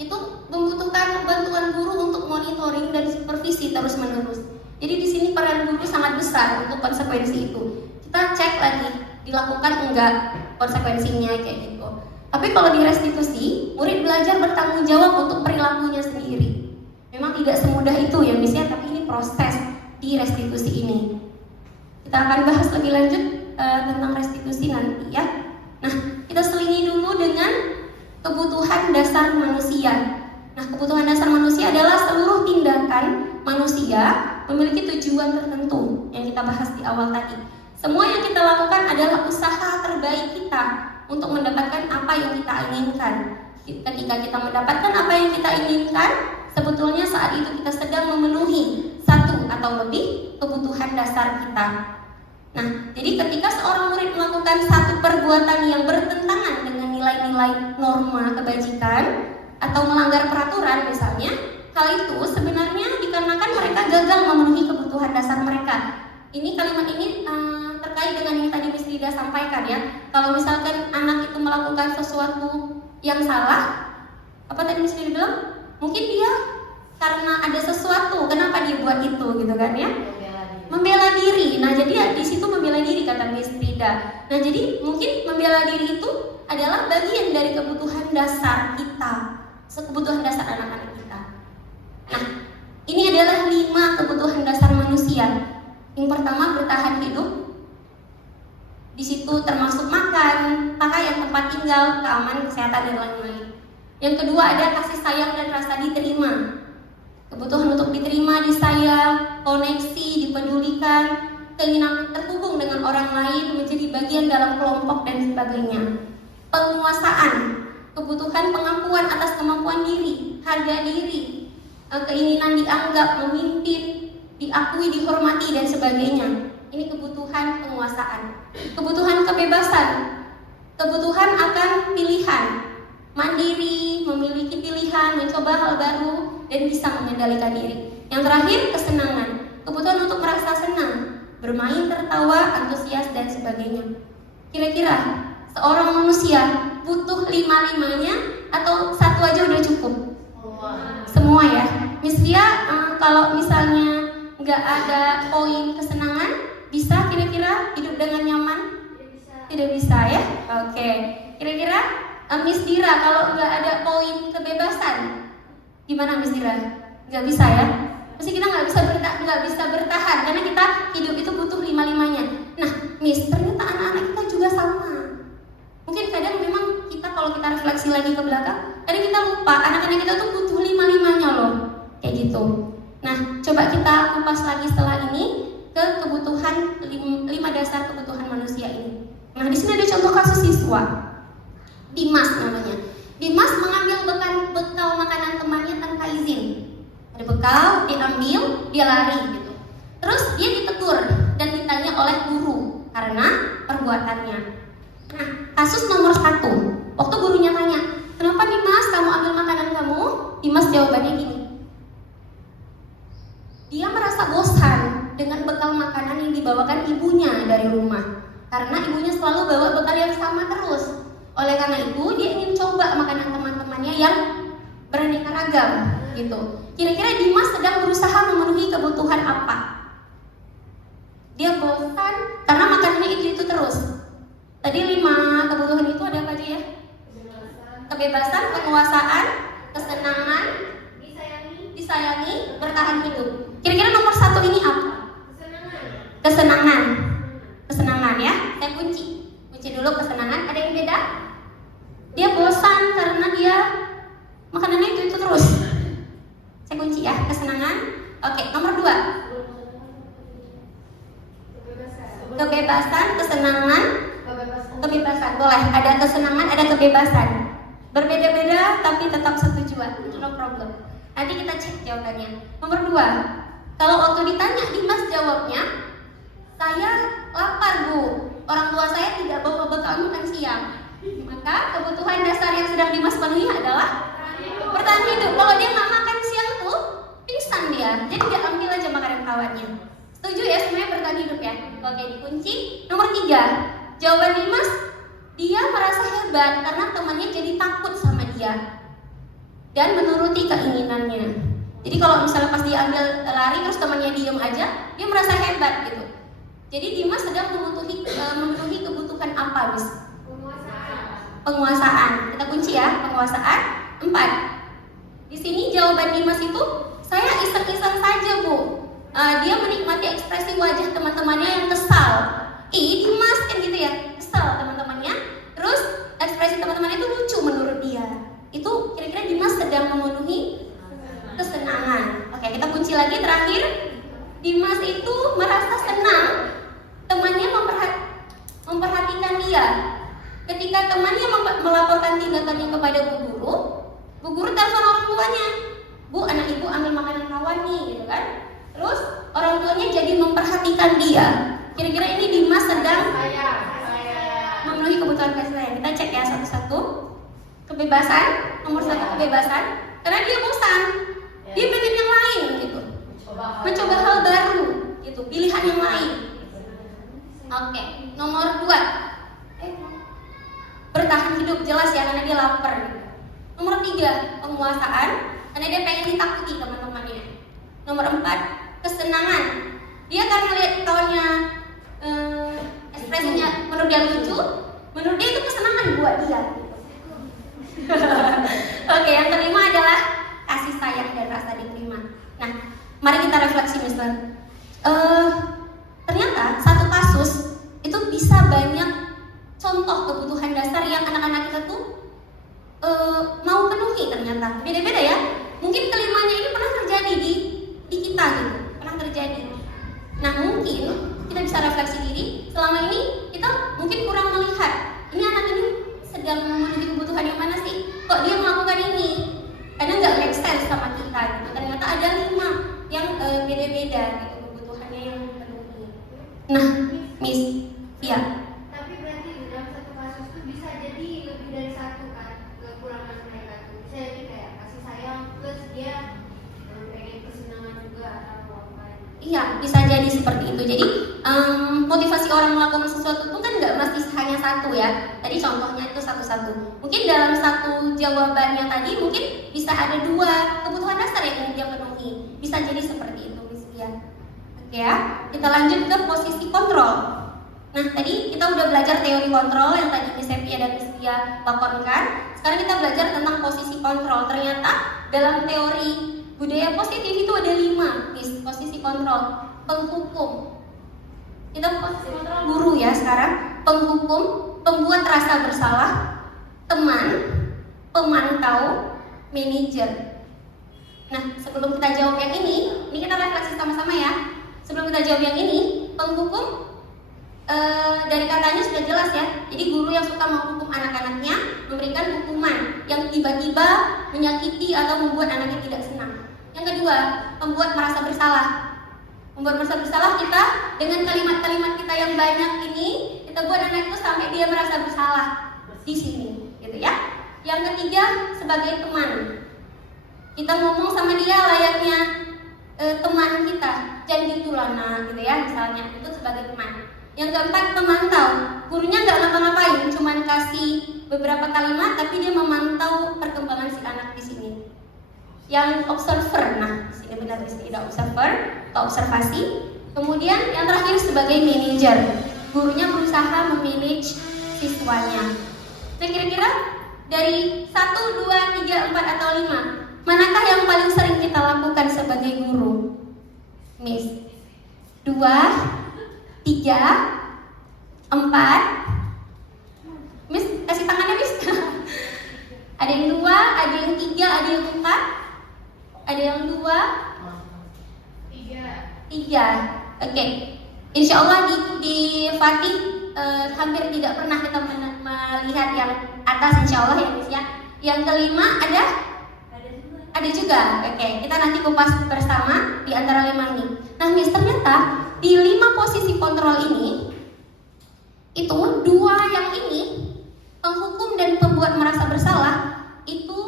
itu membutuhkan bantuan guru untuk monitoring dan supervisi terus menerus. Jadi di sini peran guru sangat besar untuk konsekuensi itu. Kita cek lagi dilakukan enggak konsekuensinya kayak gitu. Tapi kalau di restitusi, murid belajar bertanggung jawab untuk perilakunya sendiri. Memang tidak semudah itu ya misalnya, tapi ini proses di restitusi ini. Kita akan bahas lebih lanjut tentang restitusi nanti ya. Nah, kita selingi dulu dengan kebutuhan dasar manusia. Nah, kebutuhan dasar manusia adalah seluruh tindakan manusia memiliki tujuan tertentu yang kita bahas di awal tadi. Semua yang kita lakukan adalah usaha terbaik kita untuk mendapatkan apa yang kita inginkan. Ketika kita mendapatkan apa yang kita inginkan, sebetulnya saat itu kita sedang memenuhi satu atau lebih kebutuhan dasar kita. Nah, jadi ketika seorang murid melakukan satu perbuatan yang bertentangan dengan nilai-nilai norma kebajikan atau melanggar peraturan misalnya, hal itu sebenarnya dikarenakan mereka gagal memenuhi kebutuhan dasar mereka. Ini kalimat ini terkait dengan yang tadi Miss Rida sampaikan ya. Kalau misalkan anak itu melakukan sesuatu yang salah, apa tadi Miss Rida bilang? Mungkin dia karena ada sesuatu, kenapa dia buat itu gitu kan ya? Membela diri. Nah, jadi di situ membela diri kata Miss Rida. Nah, jadi mungkin membela diri itu adalah bagian dari kebutuhan dasar kita, kebutuhan dasar anak-anak kita. Nah, ini adalah 5 kebutuhan dasar manusia. Yang pertama bertahan hidup. Di situ termasuk makan, pakaian, tempat tinggal, keamanan, kesehatan dan lain-lain. Yang kedua ada kasih sayang dan rasa diterima. Kebutuhan untuk diterima, disayang, koneksi, dipedulikan, keinginan terhubung dengan orang lain, menjadi bagian dalam kelompok dan sebagainya. Penguasaan, kebutuhan pengakuan atas kemampuan diri, harga diri, keinginan dianggap, memimpin, diakui, dihormati dan sebagainya. Ini kebutuhan penguasaan. Kebutuhan kebebasan, kebutuhan akan pilihan, mandiri, memiliki pilihan, mencoba hal baru dan bisa mengendalikan diri. Yang terakhir kesenangan, kebutuhan untuk merasa senang, bermain, tertawa, antusias dan sebagainya. Kira-kira seorang manusia butuh 5-5-nya atau satu aja udah cukup? Semua ya. Misalnya kalau misalnya nggak ada poin kesenangan, bisa kira-kira hidup dengan nyaman? Tidak bisa ya? Oke. Kira-kira Miss Dira kalau nggak ada poin kebebasan, gimana Miss Dira? Nggak bisa ya? Mesti kita nggak bisa bertahan karena kita hidup itu butuh 5-5-nya. Nah, Miss, ternyata anak-anak kita juga sama. Mungkin kadang memang kita kalau kita refleksi lagi ke belakang, kadang kita lupa anak-anak kita tuh butuh 5-5-nya loh, kayak gitu. Nah, coba kita kupas lagi setelah ini ke kebutuhan 5 dasar kebutuhan manusia ini. Nah, di sini ada contoh kasus siswa. Dimas namanya. Dimas mengambil bekal makanan temannya tanpa izin. Ada bekal, diambil, dia lari gitu. Terus dia ditegur dan ditanya oleh guru karena perbuatannya. Nah, kasus nomor 1. Waktu gurunya tanya, kenapa Dimas kamu ambil makanan kamu? Dimas jawabannya gini. Dia merasa bosan dengan bekal makanan yang dibawakan ibunya dari rumah. Karena ibunya selalu bawa bekal yang sama terus. Oleh karena itu, dia ingin coba makanan teman-temannya yang beraneka ragam gitu. Kira-kira Dimas sedang berusaha memenuhi kebutuhan apa? Dia bosan karena makanannya itu terus. Tadi 5 kebutuhan itu ada apa aja ya? Kebebasan, penguasaan, kesenangan, disayangi, bertahan hidup. Kira-kira nomor 1 ini apa? Kesenangan ya. Saya kunci dulu kesenangan. Ada yang beda? Dia bosan karena dia makanannya itu terus. Saya kunci ya, kesenangan. Oke, nomor 2. Kebebasan, kesenangan, kebebasan. Boleh, ada kesenangan, ada kebebasan. Berbeda-beda tapi tetap satu tujuan. No problem. Nanti kita cek jawabannya. Nomor 2. Kalau waktu ditanya Dimas jawabnya, saya lapar Bu. Orang tua saya tidak bawa bekal makan siang. Maka kebutuhan dasar yang sedang Dimas penuhi adalah bertahan hidup. Kalau dia nggak makan siang tuh pingsan dia. Jadi dia ambil aja makanan kawannya. Setuju ya semuanya bertahan hidup ya? Oke, dikunci. Nomor 3. Jawaban Dimas, dia merasa hebat karena temannya jadi takut sama dia dan menuruti keinginannya. Jadi kalau misalnya pas dia ambil lari terus temannya diem aja, dia merasa hebat gitu. Jadi Dimas sedang memenuhi kebutuhan apa, Miss? Penguasaan. Kita kunci ya, penguasaan. 4. Di sini jawaban Dimas itu, saya iseng-iseng saja Bu. Dia menikmati ekspresi wajah teman-temannya yang kesal. Dimas kan gitu ya, kesal teman-temannya. Terus ekspresi teman-temannya itu lucu menurut dia. Itu kira-kira Dimas sedang memenuhi kesenangan. Oke, kita kunci lagi terakhir. Dimas itu merasa senang temannya memperhatikan dia. Ketika temannya melaporkan tindakannya kepada bu guru telepon orang tuanya. Bu, anak ibu ambil makanan kawan nih, gitu kan. Terus orang tuanya jadi memperhatikan dia. Kira-kira ini Dimas sedang memenuhi kebutuhan kasih sayang. Kita cek ya satu-satu. Kebebasan, nomor 1 kebebasan. Karena dia bosan, dia pengen yang lain gitu. Mencoba hal baru gitu, pilihan yang lain. Oke, nomor 2. Bertahan hidup jelas ya karena dia lapar. Nomor 3, penguasaan karena dia pengen ditakuti teman-temannya. Nomor 4, kesenangan. Dia karena lihat kawannya ekspresinya menurut dia lucu, menurut dia itu kesenangan buat dia. Oke, yang kelima adalah kasih sayang dan rasa diterima. Nah, mari kita refleksi, Mister. Ternyata satu kasus itu bisa banyak contoh kebutuhan dasar yang anak-anak kita tuh mau penuhi ternyata. Beda-beda ya. Mungkin kelimanya ini pernah terjadi di kita gitu, pernah terjadi. Nah, mungkin kita bisa refleksi diri. Selama ini kita mungkin kurang melihat ini anak ini sedang memenuhi kebutuhan yang mana sih? Kok dia melakukan ini? Kadang nggak make sense sama kita gitu. Ternyata ada 5 yang beda-beda gitu kebutuhannya yang dipenuhi. Nah, Miss, iya. Tapi berarti dalam satu kasus itu bisa jadi lebih dari satu kan kekurangan mereka tuh. Bisa jadi kayak kasih sayang plus dia pengen kesenangan juga atau apa. Iya, bisa jadi seperti itu. Jadi motivasi orang melakukan sesuatu itu kan nggak mesti hanya satu ya. Tadi contohnya itu satu-satu. Mungkin dalam satu jawabannya tadi mungkin bisa ada 2 kebutuhan dasar yang ingin dia penuhi. Bisa jadi seperti itu, Miss Tia. Oke ya, kita lanjut ke posisi kontrol. Nah, tadi kita udah belajar teori kontrol yang tadi Miss Sepia dan Miss Tia laporkan. Sekarang kita belajar tentang posisi kontrol. Ternyata dalam teori budaya positif itu ada 5 Miss, posisi kontrol. Penghukum. Kita posisi kontrol guru ya sekarang. Penghukum, pembuat rasa bersalah, teman, pemantau, manajer. Nah, sebelum kita jawab yang ini kita refleksi sama-sama ya. Sebelum kita jawab yang ini, penghukum dari katanya sudah jelas ya. Jadi guru yang suka menghukum anak-anaknya, memberikan hukuman yang tiba-tiba menyakiti atau membuat anaknya tidak senang. Yang kedua, pembuat merasa bersalah. Membuat merasa bersalah kita dengan kalimat-kalimat kita yang banyak ini, kita buat anak itu sampai dia merasa bersalah di sini, gitu ya. Yang ketiga, sebagai teman. Kita ngomong sama dia layaknya teman kita, jangan gitu lah nah, gitu ya, misalnya itu sebagai teman. Yang keempat, pemantau. Gurunya nggak ngapa-ngapain, cuman kasih beberapa kalimat, tapi dia memantau perkembangan si anak di sini. yang observer. Nah, sini benar tidak observer atau observasi. Kemudian yang terakhir sebagai manager. Gurunya berusaha memanage siswanya. Nah, kira-kira dari 1, 2, 3, 4 atau 5, manakah yang paling sering kita lakukan sebagai guru? Miss? 2, 3, 4. Miss, kasih tangannya Miss. Ada yang 2, ada yang 3, ada yang 4. Ada yang 2, 3. Oke. Insya Allah di Fatih hampir tidak pernah kita melihat yang atas, insya Allah ya Miss ya. Yang kelima ada? Ada juga. Oke, kita nanti kupas bersama di antara 5 ini. Nah Miss, ternyata di 5 posisi kontrol ini, itu 2 yang ini, penghukum dan pembuat merasa bersalah, itu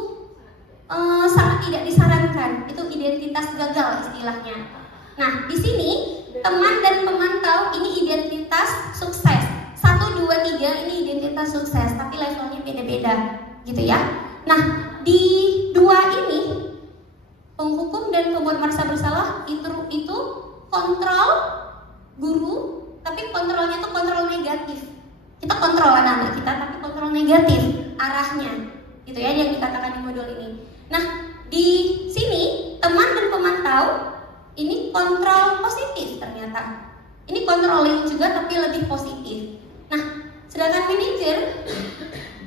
sangat tidak disarankan. Itu identitas gagal istilahnya. Nah, di sini teman dan pemantau ini identitas sukses. 1, 2, 3 ini identitas sukses, tapi levelnya beda-beda, gitu ya. Nah, di 2 ini penghukum dan pembuat merasa bersalah itu kontrol guru, tapi kontrolnya itu kontrol negatif. Kita kontrol anak-anak kita, tapi kontrol negatif arahnya, gitu ya, yang dikatakan di modul ini. Nah, di sini teman dan pemantau ini kontrol positif ternyata. Ini controlling juga tapi lebih positif. Nah, sedangkan manajer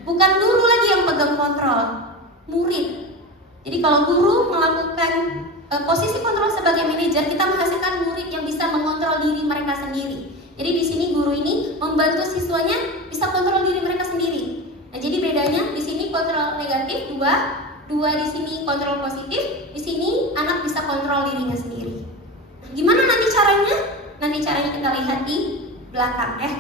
bukan guru lagi yang pegang kontrol, murid. Jadi kalau guru melakukan posisi kontrol sebagai manajer, kita menghasilkan murid yang bisa mengontrol diri mereka sendiri. Jadi di sini guru ini membantu siswanya bisa kontrol diri mereka sendiri. Nah, jadi bedanya di sini kontrol negatif 2 di sini kontrol positif, di sini anak bisa kontrol dirinya sendiri. Nah, gimana nanti caranya? Nanti caranya kita lihat di belakang ya.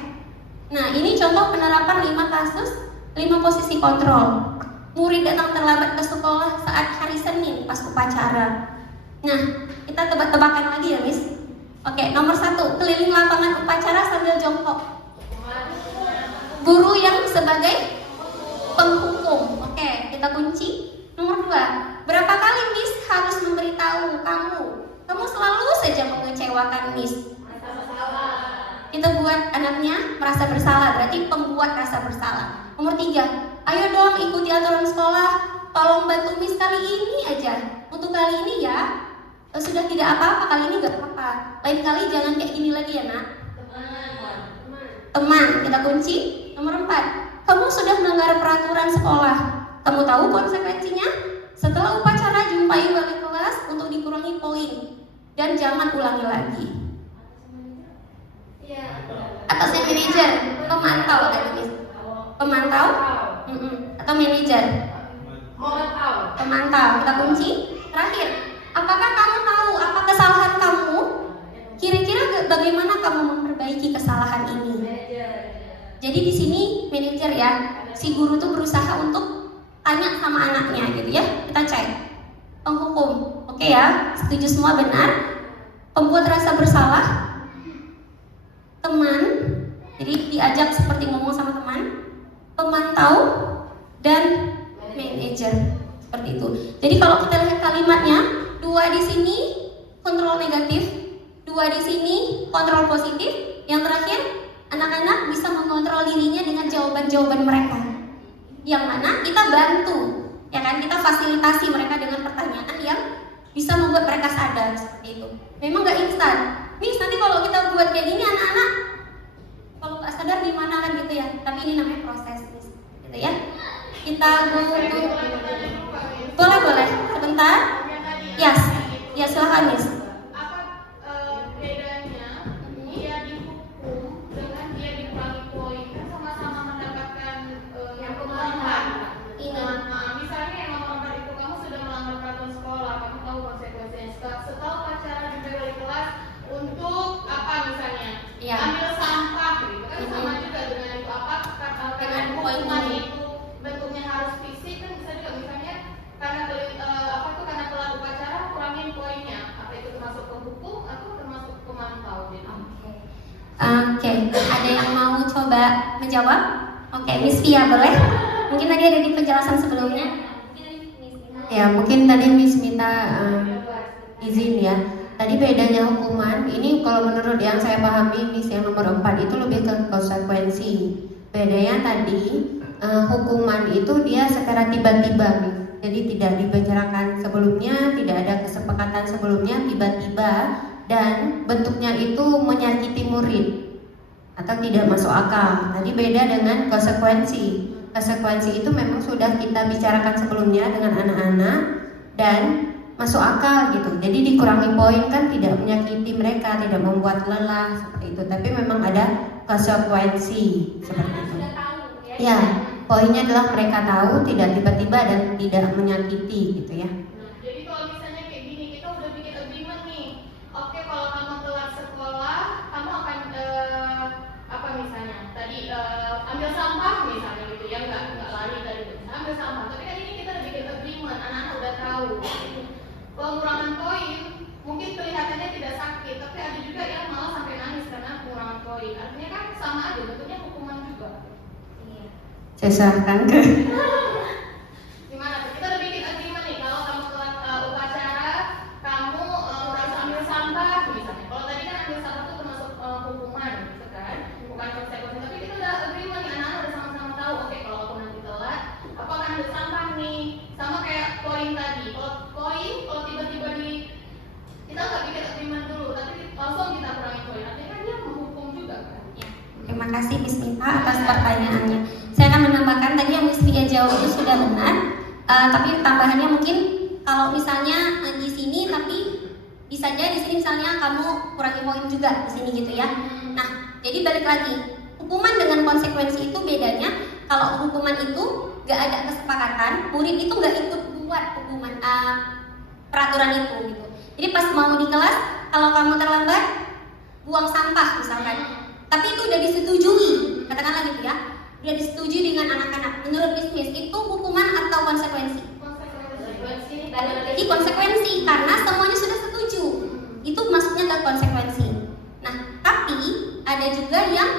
Nah, ini contoh penerapan 5 kasus, 5 posisi kontrol. Murid datang terlambat ke sekolah saat hari Senin pas upacara. Nah, kita tebak-tebakan lagi ya, Miss. Oke, nomor 1, keliling lapangan upacara sambil jongkok. Guru yang sebagai penghukum. Oke, kita kunci. Nomor 2, berapa kali Miss harus memberitahu kamu selalu saja mengecewakan Miss. Kita buat anaknya merasa bersalah, berarti pembuat rasa bersalah. Nomor 3, ayo dong ikuti aturan sekolah, tolong bantu Miss kali ini aja. Untuk kali ini ya, sudah tidak apa-apa, kali ini gak apa-apa. Lain kali jangan kayak gini lagi ya nak. Teman, kita kunci. Nomor 4, kamu sudah melanggar peraturan sekolah. Kamu tahu konsekuensinya? Setelah upacara jumpai wali kelas untuk dikurangi poin dan jangan ulangi lagi. Atasnya manajer, pemantau tadi Miss. Pemantau? Atau manajer? Pemantau, kita kunci. Terakhir, apakah kamu tahu apa kesalahan kamu? Kira-kira bagaimana kamu memperbaiki kesalahan ini? Jadi di sini manajer ya, si guru tuh berusaha untuk tanya sama anaknya gitu ya. Kita cek. Penghukum, oke ya, setuju semua benar. Pembuat rasa bersalah, teman, jadi diajak seperti ngomong sama teman. Pemantau dan manajer, seperti itu. Jadi kalau kita lihat kalimatnya, 2 di sini kontrol negatif, 2 di sini kontrol positif. Yang terakhir, anak-anak bisa mengontrol dirinya dengan jawaban-jawaban mereka. Yang mana kita bantu, ya kan? Kita fasilitasi mereka dengan pertanyaan yang bisa membuat mereka sadar seperti itu. Memang nggak instan. Miss, nanti kalau kita buat kayak gini anak-anak kalau nggak sadar gimana kan gitu ya. Tapi ini namanya proses, Miss. Gitu ya. Kita butuh. Boleh. Sebentar. Yes. Ya silakan, Miss. Ambil sampah gitu kan sama juga dengan itu dengan hukuman itu bentuknya harus fisik kan bisa juga misalnya karena karena telah upacara kurangin poinnya, apa itu termasuk penghukum atau termasuk pemantau gitu. Oke, ada yang mau coba menjawab? Oke, Miss Via boleh? Mungkin tadi ada di penjelasan sebelumnya. Ya, mungkin tadi Miss minta izin ya. Tadi bedanya hukuman, ini kalau menurut yang saya pahami Miss yang nomor 4 itu lebih ke konsekuensi. Bedanya tadi hukuman itu dia secara tiba-tiba Miss. Jadi tidak dibicarakan sebelumnya, tidak ada kesepakatan sebelumnya, tiba-tiba, dan bentuknya itu menyakiti murid atau tidak masuk akal. Tadi beda dengan konsekuensi. Konsekuensi itu memang sudah kita bicarakan sebelumnya dengan anak-anak dan masuk akal gitu. Jadi dikurangi poin kan tidak menyakiti mereka, tidak membuat lelah seperti itu. Tapi memang ada konsekuensi seperti itu. Sudah tahu Ya, poinnya adalah mereka tahu, tidak tiba-tiba dan tidak menyakiti gitu ya. Nah, jadi kalau misalnya kayak gini, kita udah bikin agreement nih. Oke, kalau kamu telat sekolah, kamu akan apa misalnya? Tadi ambil sampah misalnya gitu ya, nggak lari tadi itu. Ambil sampah. Tapi kan ini kita udah bikin agreement, anak-anak udah tahu. Pengurangan poin mungkin kelihatannya tidak sakit, tapi ada juga yang malah sampai nangis karena pengurangan poin. Artinya kan sama aja, bentuknya hukuman juga. Saya serahkan ke Gimana tuh? Kita udah bikin agreement nih, kalau kamu telat upacara, kamu harus ambil sampah misalnya. Kalau tadi kan ambil sampah itu termasuk hukuman gitu kan, bukan konsekuensi. Tapi kita udah agreement nih, anak-anak udah sama-sama tahu. Oke, kalau aku nanti telat, aku akan ambil sampah nih. Sama kayak poin tadi. Kalau poin, kalau tiba-tiba kita nggak bikin agreement dulu, tapi langsung kita kurangi poin. Artinya kan dia menghukum juga kan? Terima kasih Miss Mita atas pertanyaannya. Saya akan menambahkan tadi yang Miss Mia jawab itu sudah benar, tapi tambahannya mungkin kalau misalnya di sini, tapi bisa aja di sini misalnya kamu kurangi poin juga di sini gitu ya. Nah, jadi balik lagi, hukuman dengan konsekuensi itu bedanya. Kalau hukuman itu nggak ada kesepakatan, murid itu nggak ikut buat hukuman peraturan itu gitu. Jadi pas mau di kelas, kalau kamu terlambat, buang sampah misalkan. Tapi itu udah disetujui, katakanlah gitu ya, udah disetujui dengan anak-anak. Menurut Miss itu hukuman atau konsekuensi? Konsekuensi. Jadi konsekuensi karena semuanya sudah setuju. Itu masuknya ke konsekuensi. Nah, tapi ada juga yang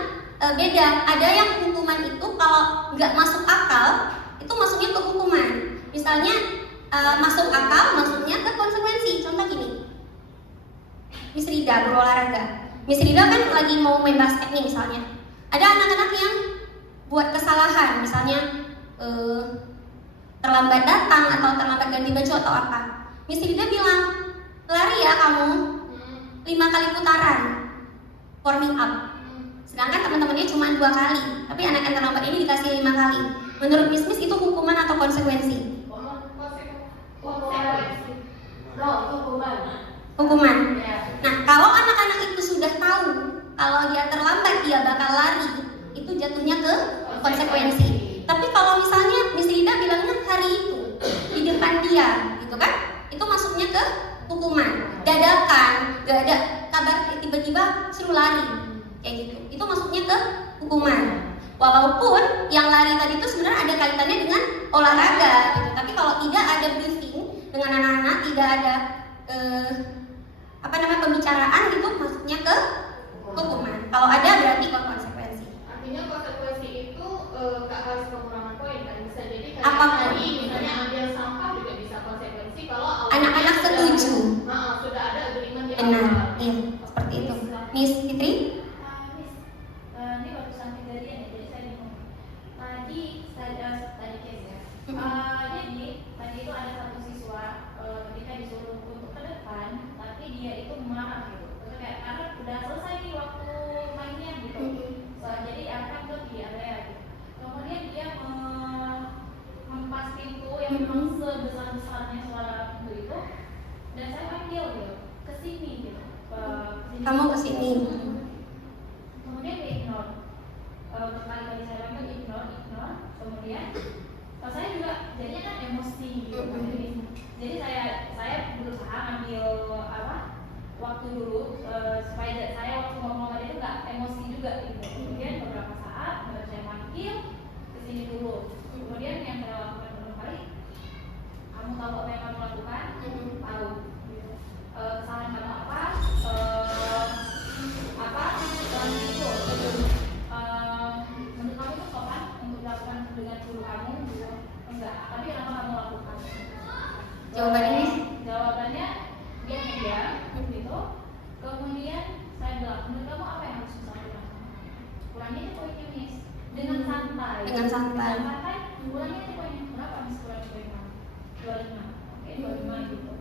beda. Ada yang hukuman itu kalau nggak masuk akal, itu masuknya ke hukuman. Misalnya masuk akal, masuknya ke konsekuensi. Contoh gini, Miss Rida berolahraga. Miss Rida kan lagi mau main basket nih misalnya. Ada anak-anak yang buat kesalahan, misalnya terlambat datang atau terlambat ganti baju atau apa. Miss Rida bilang, lari ya kamu 5 kali putaran, warming up. Sedangkan teman-temannya cuma 2 kali, tapi anak yang terlambat ini dikasih 5 kali. Menurut Miss itu hukuman atau konsekuensi? Konsekuensi. Hukuman. Nah, kalau anak-anak itu sudah tahu kalau dia terlambat dia bakal lari, itu jatuhnya ke konsekuensi. Tapi kalau misalnya Miss Rida bilangnya hari itu di depan dia, gitu kan? Itu masuknya ke hukuman. Dadakan, gak ada kabar tiba-tiba suruh lari, kayak gitu. Itu masuknya ke hukuman. Walaupun yang lari tadi itu sebenarnya ada kaitannya dengan olahraga, gitu. Tapi kalau tidak ada briefing dengan anak-anak, tidak ada pembicaraan gitu, masuknya ke hukuman. Kalau ada berarti ke konsekuensi. Artinya konsekuensi itu nggak harus pengurangan poin kan, bisa jadi kayak Apapun. tadi misalnya ambil sampah juga bisa konsekuensi kalau Anak-anak setuju. Sudah ada agreement di Benar, awal. iya seperti itu. Miss Fitri? Ini baru sampai kejadian ya, jadi saya bingung. Tadi case ya. Jadi tadi itu ada satu siswa ketika disuruh untuk ke depan, tapi dia itu marah gitu. Terus kayak karena udah selesai nih waktu mainnya gitu. Jadi akan ke di area gitu. Kemudian dia mempas pintu yang memang sebesar-besarnya suara pintu itu, dan saya panggil gitu kesini gitu. Kamu kesini. Kemudian dia ignore. Berkali-kali saya panggil ignore. Kemudian saya juga jadinya kan emosi gitu. Jadi saya berusaha ambil waktu dulu supaya saya waktu ngomong tadi itu nggak emosi juga gitu. Kemudian beberapa saat baru saya panggil kesini dulu. Kemudian yang saya lakukan pertama kali, kamu tahu apa yang kamu lakukan? Tahu. Kesalahan kamu apa? ini poinnya Miss, dengan santai. Dengan santai. Bulannya itu poinnya berapa Miss? Bulan 25. Oke, 25 gitu.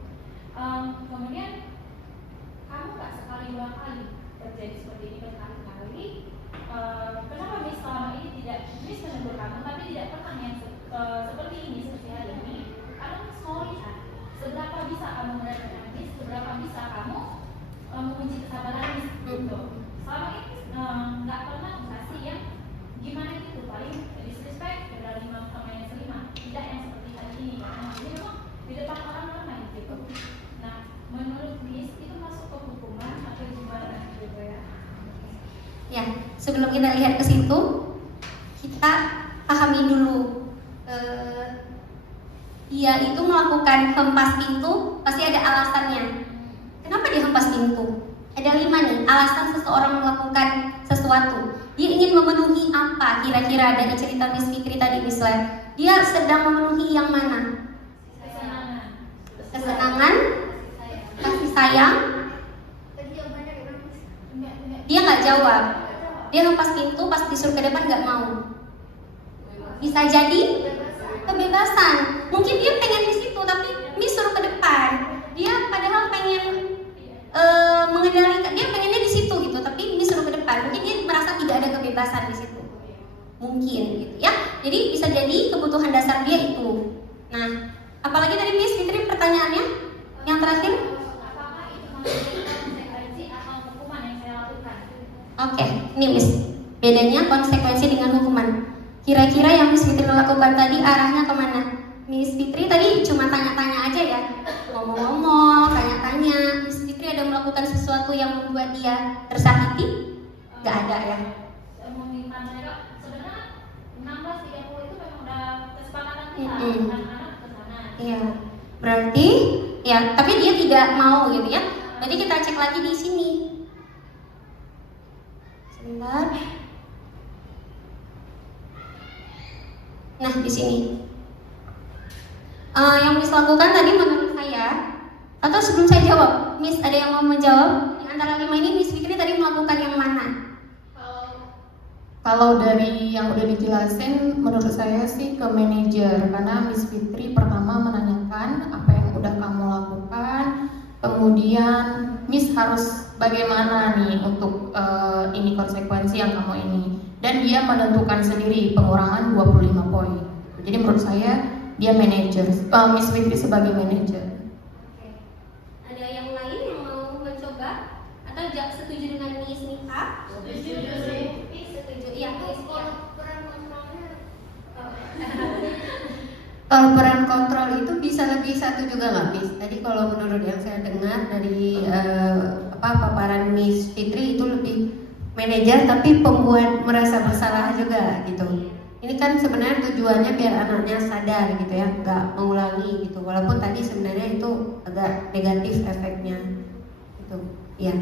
Kemudian kamu nggak sekali dua kali terjadi seperti ini berkali-kali. Kenapa Miss selama ini tidak Miss menegur kamu, tapi tidak pernah yang seperti ini seperti hari ini? Karena Miss mau lihat seberapa bisa kamu menerapkan Miss, seberapa bisa kamu menguji kesabaran Miss gitu. Selama ini nggak pernah kasih yang gimana gitu, paling disrespect dari lima sama yang selima, tidak yang seperti hari ini. Jadi memang di depan orang ramai gitu. Nah, menurut Miss itu masuk ke hukuman atau gimana gitu ya? Ya, sebelum kita lihat ke situ, kita pahami dulu. Dia itu melakukan hempas pintu, pasti ada alasannya. Kenapa dia hempas pintu? Ada 5 nih alasan seseorang melakukan sesuatu. Dia ingin memenuhi apa kira-kira dari cerita Miss Fitri tadi misalnya? Dia sedang memenuhi yang mana? Kesenangan, kasih sayang. Dia nggak jawab. Dia hempas pintu, pas disuruh ke depan nggak mau. Bisa jadi kebebasan. Mungkin dia pengen di situ, tapi Miss suruh ke depan. Dia padahal pengen mengendalikan, dia pengennya di situ gitu, tapi Miss suruh ke depan. Mungkin dia merasa tidak ada kebebasan di situ. Mungkin gitu ya. Jadi bisa jadi kebutuhan dasar dia itu. Nah, apalagi dari Miss Fitri pertanyaannya yang terakhir? Apakah itu konsekuensi atau hukuman yang saya lakukan? Oke, ini Miss. Bedanya konsekuensi dengan hukuman. Kira-kira yang Miss Fitri lakukan tadi arahnya kemana? Miss Fitri tadi cuma tanya-tanya aja ya, ngomong-ngomong, tanya-tanya. Miss Fitri ada melakukan sesuatu yang membuat dia tersakiti? Gak ada ya? Meminta mereka, sebenarnya 16.30 itu memang udah kesepakatan kita, anak-anak ke sana. Iya. Berarti, ya, tapi dia tidak mau gitu ya. Berarti kita cek lagi di sini. Sebentar. Nah, di sini. Yang Miss lakukan tadi menurut saya, atau sebelum saya jawab, Miss ada yang mau menjawab? Di antara 5 ini Miss Fitri tadi melakukan yang mana? Kalau dari yang udah dijelasin, menurut saya sih ke manajer, karena Miss Fitri pertama menanyakan apa yang udah kamu lakukan, kemudian Miss harus bagaimana nih untuk ini konsekuensi yang kamu ini, dan dia menentukan sendiri pengurangan 25 poin. Jadi menurut saya dia manajer, Miss Fitri sebagai manajer. Oke. Ada yang lain yang mau mencoba atau setuju dengan Miss Nita? Setuju sih. Setuju. Iya, Miss. Iya. Kalau peran kontrol itu bisa lebih satu juga nggak Miss? Tadi kalau menurut yang saya dengar dari paparan Miss Fitri itu lebih manajer tapi pembuat merasa bersalah juga gitu. Ini kan sebenarnya tujuannya biar anaknya sadar gitu ya, nggak mengulangi gitu. Walaupun tadi sebenarnya itu agak negatif efeknya gitu. Ya.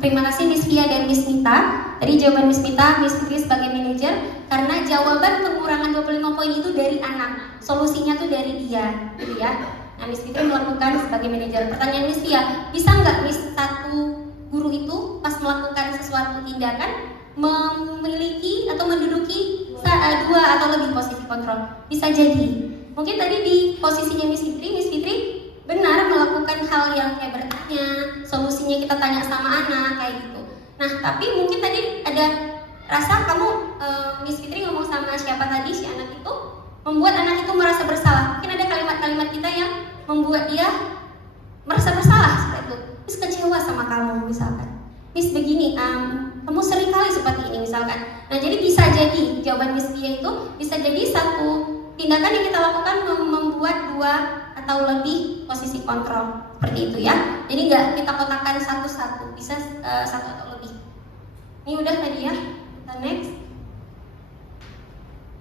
Terima kasih Miss Fia dan Miss Nita. Tadi jawaban Miss Nita, Miss Fitri sebagai manajer, karena jawaban pengurangan 25 poin itu dari anak, solusinya tuh dari dia, gitu ya. Nah, Miss Fitri melakukan sebagai manajer. Pertanyaan Miss Fia, bisa nggak Miss satu guru itu pas melakukan sesuatu tindakan memiliki atau menduduki 2 atau lebih posisi kontrol? Bisa jadi. Mungkin tadi di posisinya Miss Fitri benar melakukan hal yang kayak bertanya, solusinya kita tanya sama anak kayak gitu. Nah, tapi mungkin tadi ada rasa kamu Miss Fitri ngomong sama siapa tadi, si anak itu membuat anak itu merasa bersalah. Mungkin ada kalimat-kalimat kita yang membuat dia merasa bersalah seperti itu. Miss kecewa sama kamu misalkan. Miss begini, kamu sering kali seperti ini misalkan. Nah, jadi bisa jadi jawaban Miss Fia itu bisa jadi satu tindakan yang kita lakukan membuat 2 atau lebih posisi kontrol, seperti itu ya. Jadi nggak kita kotakkan satu-satu, bisa 1 atau lebih. Ini udah tadi ya. Kita next.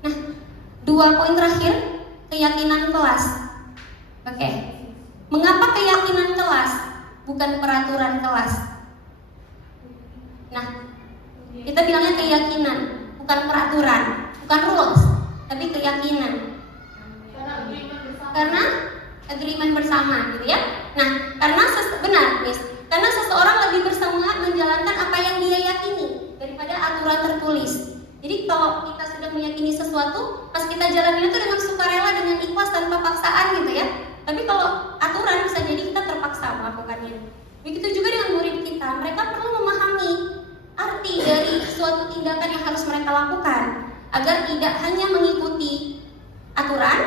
Nah, 2 poin terakhir, keyakinan kelas. Oke. Mengapa keyakinan kelas bukan peraturan kelas? Nah, kita bilangnya keyakinan, bukan peraturan, bukan rules, tapi keyakinan. Karena agreement bersama gitu ya. Nah, karena benar Miss, karena seseorang lebih bersemangat menjalankan apa yang dia aturan tertulis. Jadi kalau kita sudah meyakini sesuatu, pas kita jalanin itu dengan sukarela, dengan ikhlas tanpa paksaan gitu ya. Tapi kalau aturan bisa jadi kita terpaksa melakukannya. Begitu juga dengan murid kita, mereka perlu memahami arti dari suatu tindakan yang harus mereka lakukan agar tidak hanya mengikuti aturan,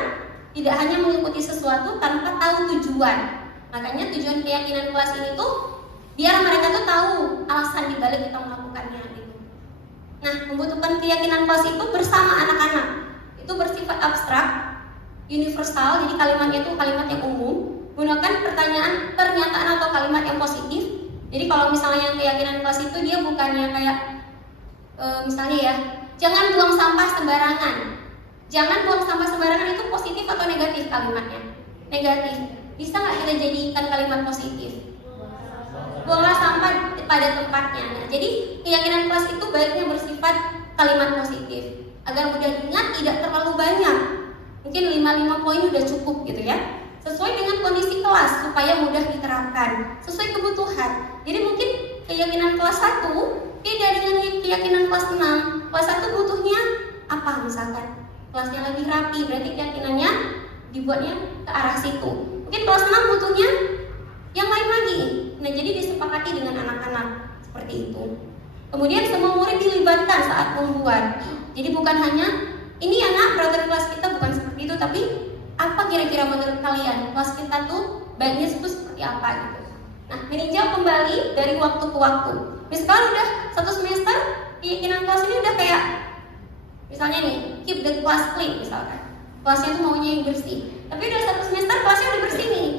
tidak hanya mengikuti sesuatu tanpa tahu tujuan. Makanya tujuan keyakinan kelas ini tuh biar mereka tuh tahu alasan dibalik kita melakukannya gitu. Nah, membutuhkan keyakinan kelas itu bersama anak-anak. Itu bersifat abstrak, universal, jadi kalimatnya itu kalimat yang umum. Gunakan pertanyaan, pernyataan atau kalimat yang positif. Jadi kalau misalnya yang keyakinan kelas itu dia bukannya kayak misalnya ya, jangan buang sampah sembarangan. Jangan buang sampah sembarangan itu positif atau negatif kalimatnya? Negatif. Bisa nggak kita jadikan kalimat positif? Buanglah sampah pada tempatnya. Nah, jadi keyakinan kelas itu baiknya bersifat kalimat positif agar mudah diingat, tidak terlalu banyak. Mungkin 5 poin udah cukup gitu ya. Sesuai dengan kondisi kelas supaya mudah diterapkan, sesuai kebutuhan. Jadi mungkin keyakinan kelas 1 beda dengan keyakinan kelas 6. Kelas 1 butuhnya apa misalkan? Kelasnya lebih rapi, berarti keyakinannya dibuatnya ke arah situ. Mungkin kelas 6 butuhnya yang lain lagi. Nah, jadi disepakati dengan anak-anak seperti itu. Kemudian semua murid dilibatkan saat membuat. Jadi bukan hanya ini ya nak, program kelas kita bukan seperti itu, tapi apa kira-kira menurut kalian kelas kita tuh baiknya itu seperti apa gitu. Nah, meninjau kembali dari waktu ke waktu. Misalkan udah 1 semester, keyakinan kelas ini udah kayak misalnya nih, keep the class clean misalkan. Kelasnya tuh maunya yang bersih. Tapi udah 1 semester kelasnya udah bersih nih.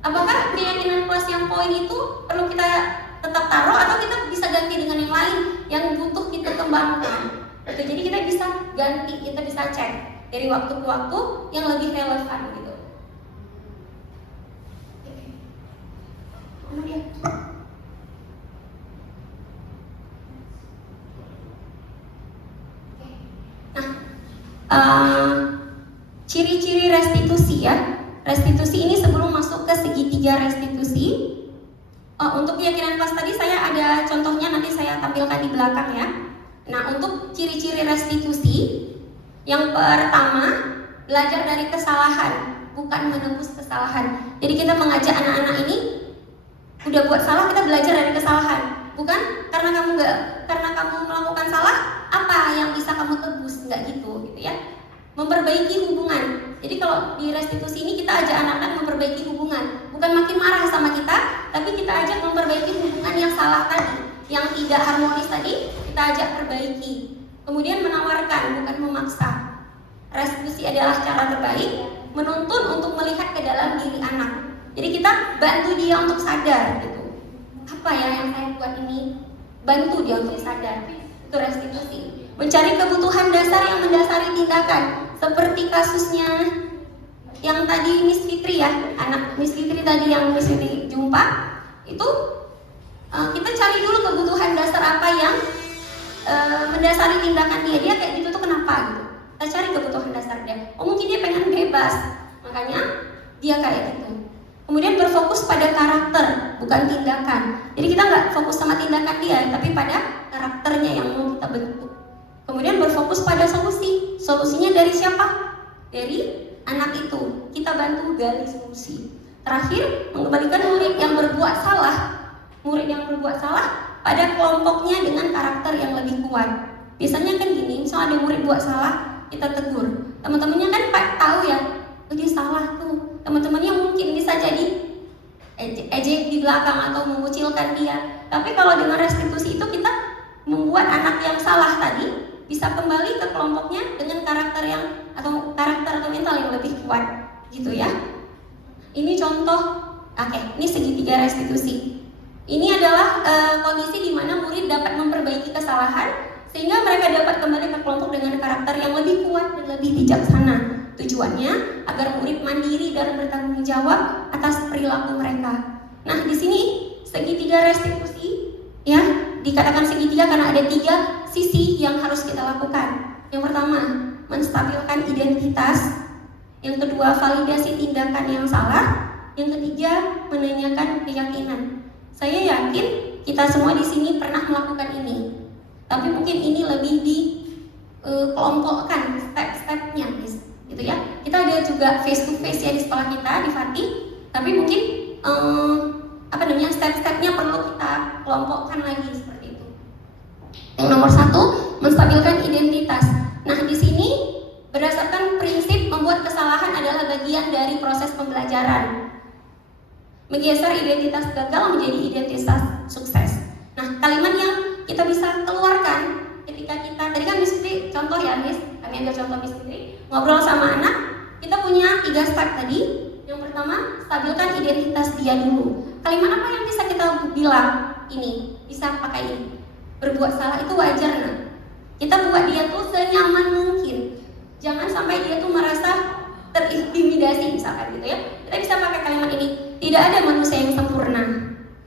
Apakah keyakinan kelas yang poin itu perlu kita tetap taruh atau kita bisa ganti dengan yang lain yang butuh kita kembangkan? Gitu. Jadi kita bisa ganti, kita bisa cek dari waktu ke waktu yang lebih relevan gitu. Mana dia? Nah, ciri-ciri restitusi ya. Restitusi ini sebelum masuk ke segitiga restitusi. Untuk keyakinan kelas tadi saya ada contohnya, nanti saya tampilkan di belakang ya. Nah, untuk ciri-ciri restitusi, yang pertama, belajar dari kesalahan, bukan menebus kesalahan. Jadi kita mengajak anak-anak ini, udah buat salah, kita belajar dari kesalahan. Bukan karena kamu melakukan salah, apa yang bisa kamu tebus, nggak gitu ya. Memperbaiki hubungan. Jadi kalau di restitusi ini kita ajak anak-anak memperbaiki hubungan, bukan makin marah sama kita, tapi kita ajak memperbaiki hubungan yang salah tadi, yang tidak harmonis tadi, kita ajak perbaiki. Kemudian menawarkan, bukan memaksa. Restitusi adalah cara terbaik, menuntun untuk melihat ke dalam diri anak. Jadi kita bantu dia untuk sadar gitu. Apa ya yang saya buat ini? Bantu dia untuk sadar. Itu restitusi. Mencari kebutuhan dasar yang mendasari tindakan. Seperti kasusnya yang tadi Miss Fitri ya, anak Miss Fitri tadi yang Miss Fitri jumpa, itu kita cari dulu kebutuhan dasar apa yang mendasari tindakan dia kayak gitu tuh kenapa gitu. Kita cari kebutuhan dasar dia. Mungkin dia pengen bebas, makanya dia kayak gitu. Kemudian berfokus pada karakter, bukan tindakan. Jadi kita nggak fokus sama tindakan dia, tapi pada karakternya yang mau kita bentuk. Kemudian berfokus pada solusi. Solusinya dari siapa? Dari anak itu. Kita bantu gali solusi. Terakhir, mengembalikan murid yang berbuat salah. Murid yang berbuat salah pada kelompoknya dengan karakter yang lebih kuat. Biasanya kan gini, misalnya ada murid buat salah, kita tegur. Teman-temannya kan tahu ya, dia salah tuh. Teman-temannya mungkin bisa jadi ejek di belakang atau mengucilkan dia. Tapi kalau dengan restitusi itu kita membuat anak yang salah tadi bisa kembali ke kelompoknya dengan karakter atau mental yang lebih kuat, gitu ya. Ini contoh, ini segitiga restitusi. Ini adalah kondisi di mana murid dapat memperbaiki kesalahan sehingga mereka dapat kembali ke kelompok dengan karakter yang lebih kuat dan lebih bijaksana. Tujuannya agar murid mandiri dan bertanggung jawab atas perilaku mereka. Nah, di sini segitiga restitusi ya, dikatakan segitiga karena ada 3 sisi yang harus kita lakukan. Yang pertama, menstabilkan identitas. Yang kedua, validasi tindakan yang salah. Yang ketiga, menanyakan keyakinan. Saya yakin kita semua di sini pernah melakukan ini. tapi mungkin ini lebih di kelompokkan step-stepnya, Miss, gitu ya. Kita ada juga face to face ya di sekolah kita di Fatih, tapi mungkin step-stepnya perlu kita kelompokkan lagi seperti itu. Yang nomor 1, menstabilkan identitas. Nah, di sini berdasarkan prinsip membuat kesalahan adalah bagian dari proses pembelajaran. Menggeser identitas gagal menjadi identitas sukses. Nah, kalimat yang kita bisa keluarkan ketika kita, tadi kan Miss Fitri contoh ya Miss, kami ambil contoh Miss Fitri, ngobrol sama anak, kita punya 3 step tadi. Yang pertama, stabilkan identitas dia dulu. Kalimat apa yang bisa kita bilang ini, bisa pakai ini? Berbuat salah itu wajar, nah. Kita buat dia tuh senyaman mungkin. Jangan sampai dia tuh merasa terintimidasi misalkan gitu ya. Kita bisa pakai kalimat ini, tidak ada manusia yang sempurna.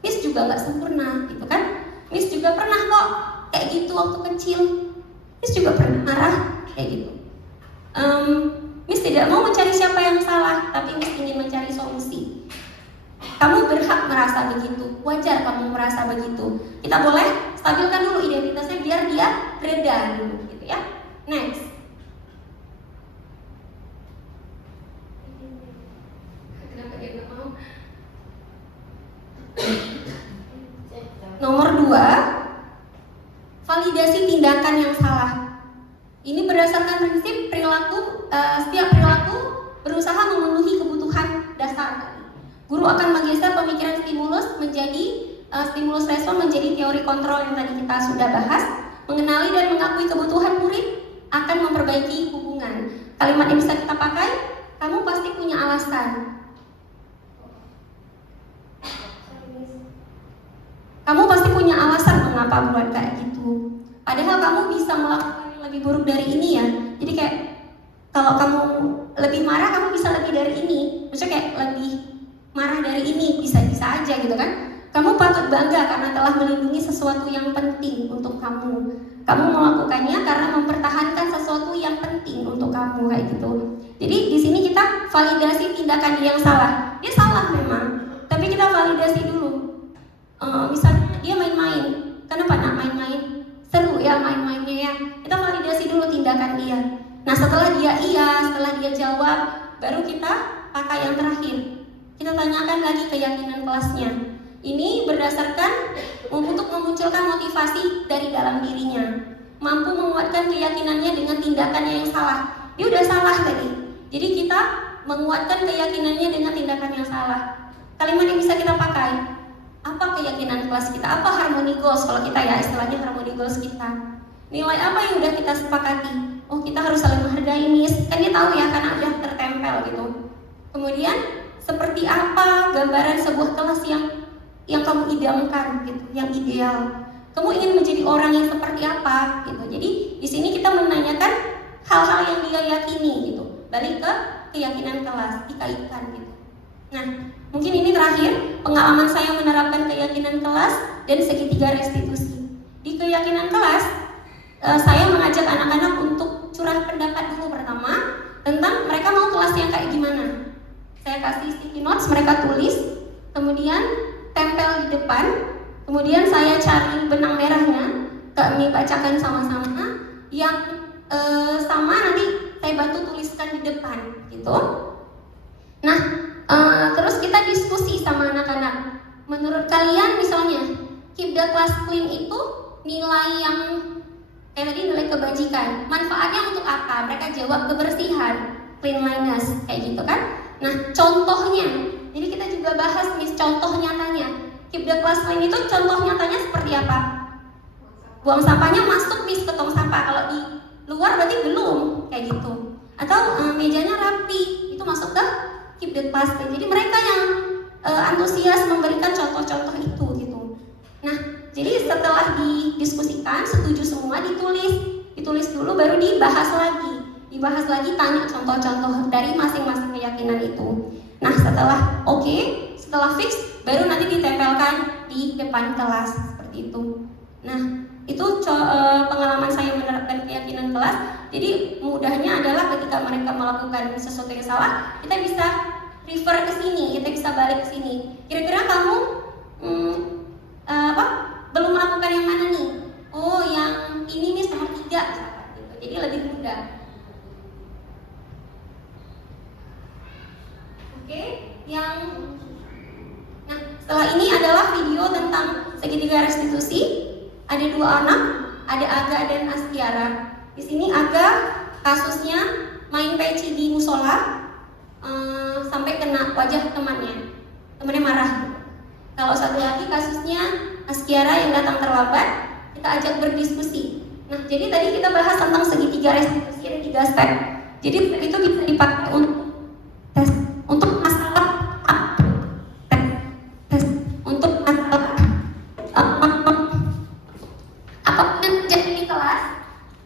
Miss juga nggak sempurna, gitu kan? Miss juga pernah kok kayak gitu waktu kecil. Miss juga pernah marah kayak gitu. Miss tidak mau mencari siapa yang salah, tapi Miss ingin mencari solusi. Kamu berhak merasa begitu, wajar kamu merasa begitu. Kita boleh stabilkan dulu identitasnya biar dia reda dulu, gitu ya. Next. Kenapa dia nggak mau? Nomor 2, validasi tindakan yang salah. Ini berdasarkan prinsip perilaku, setiap perilaku berusaha memenuhi kebutuhan dasar. Guru akan menggeser pemikiran stimulus menjadi stimulus respon menjadi teori kontrol yang tadi kita sudah bahas. Mengenali dan mengakui kebutuhan murid akan memperbaiki hubungan. Kalimat yang bisa kita pakai, kamu pasti punya alasan. Kamu pasti punya alasan mengapa buat kayak gitu. Padahal kamu bisa melakukan yang lebih buruk dari ini ya. Jadi kayak kalau kamu lebih marah, kamu bisa lebih dari ini. Maksudnya kayak lebih marah dari ini, bisa-bisa aja gitu kan. Kamu patut bangga karena telah melindungi sesuatu yang penting untuk kamu. Kamu melakukannya karena mempertahankan sesuatu yang penting untuk kamu kayak gitu. Jadi di sini kita validasi tindakan dia yang salah. Dia salah memang, tapi kita validasi dulu. Misalnya dia main-main, kenapa nak main-main? Seru ya main-mainnya ya. Kita validasi dulu tindakan dia. Nah setelah dia iya, setelah dia jawab, baru kita pakai yang terakhir. Kita tanyakan lagi keyakinan kelasnya. Ini berdasarkan untuk memunculkan motivasi dari dalam dirinya. Mampu menguatkan keyakinannya dengan tindakannya yang salah. Dia udah salah tadi. Jadi kita menguatkan keyakinannya dengan tindakan yang salah. Kalimat yang bisa kita pakai, apa keyakinan kelas kita? Apa harmony goals kalau kita ya istilahnya harmony goals kita? Nilai apa yang udah kita sepakati? Oh kita harus saling menghargai Miss. Kan dia tahu ya karena udah tertempel gitu. Kemudian seperti apa gambaran sebuah kelas yang kamu idamkan gitu, yang ideal. Kamu ingin menjadi orang yang seperti apa gitu. Jadi di sini kita menanyakan hal-hal yang dia yakini gitu. Balik ke keyakinan kelas, dikaitkan gitu. Nah, mungkin ini terakhir pengalaman saya menerapkan keyakinan kelas dan segitiga restitusi. Di keyakinan kelas, saya mengajak anak-anak untuk curah pendapat dulu pertama tentang mereka mau kelas yang kayak gimana. Saya kasih sticky notes, mereka tulis, kemudian tempel di depan, kemudian saya cari benang merahnya, kami bacakan sama-sama, yang sama nanti saya bantu tuliskan di depan, gitu. Nah, terus kita diskusi sama anak-anak. Menurut kalian misalnya, keep the class clean itu nilai yang kayak tadi nilai kebajikan. Manfaatnya untuk apa? Mereka jawab kebersihan, cleanliness, kayak gitu kan. Nah, contohnya, jadi kita juga bahas Miss contoh nyatanya. Keep the class clean itu contoh nyatanya seperti apa? Buang sampahnya masuk Miss ke tong sampah. Kalau di luar berarti belum, kayak gitu. Atau mejanya rapi, itu masuk ke keep the class clean. Jadi mereka yang antusias memberikan contoh-contoh itu gitu. Nah, jadi setelah didiskusikan, setuju semua, ditulis dulu, baru dibahas lagi, tanya contoh-contoh dari masing-masing keyakinan itu. Nah, setelah setelah fix, baru nanti ditempelkan di depan kelas seperti itu. Nah, itu pengalaman saya menerapkan keyakinan kelas. Jadi mudahnya adalah ketika mereka melakukan sesuatu yang salah, kita bisa refer ke sini, kita bisa balik ke sini. Kira-kira kamu belum melakukan yang mana nih? Oh, yang adalah video tentang segitiga restitusi. Ada dua anak, ada Aga dan Astiara. Di sini Aga kasusnya main peci di musola sampai kena wajah temannya marah. Kalau satu lagi kasusnya Astiara yang datang terlambat, kita ajak berdiskusi. Nah, jadi tadi kita bahas tentang segitiga restitusi ada 3 step. Jadi itu bisa dipakai untuk tes untuk masalah untuk masalah apapun yang terjadi di kelas,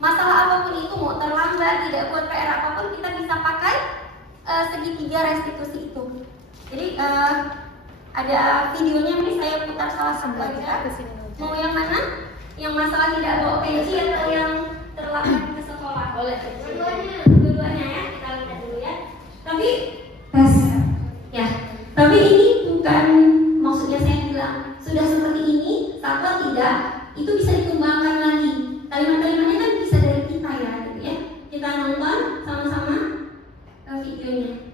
masalah apapun itu mau terlambat, tidak buat PR apapun, kita bisa pakai segitiga restitusi itu. Jadi ada videonya nih, saya putar salah satu aja. Mau yang mana? Yang masalah tidak bawa peci atau yang terlambat ke sekolah? Boleh. Dua-duanya ya, kita lihat dulu ya. Tapi tes ya. Tapi ini bukan maksudnya saya bilang sudah seperti ini, atau tidak, itu bisa dikembangkan lagi. Kalimat-kalimatnya kan bisa dari kita ya, gitu ya. Kita nonton sama-sama videonya.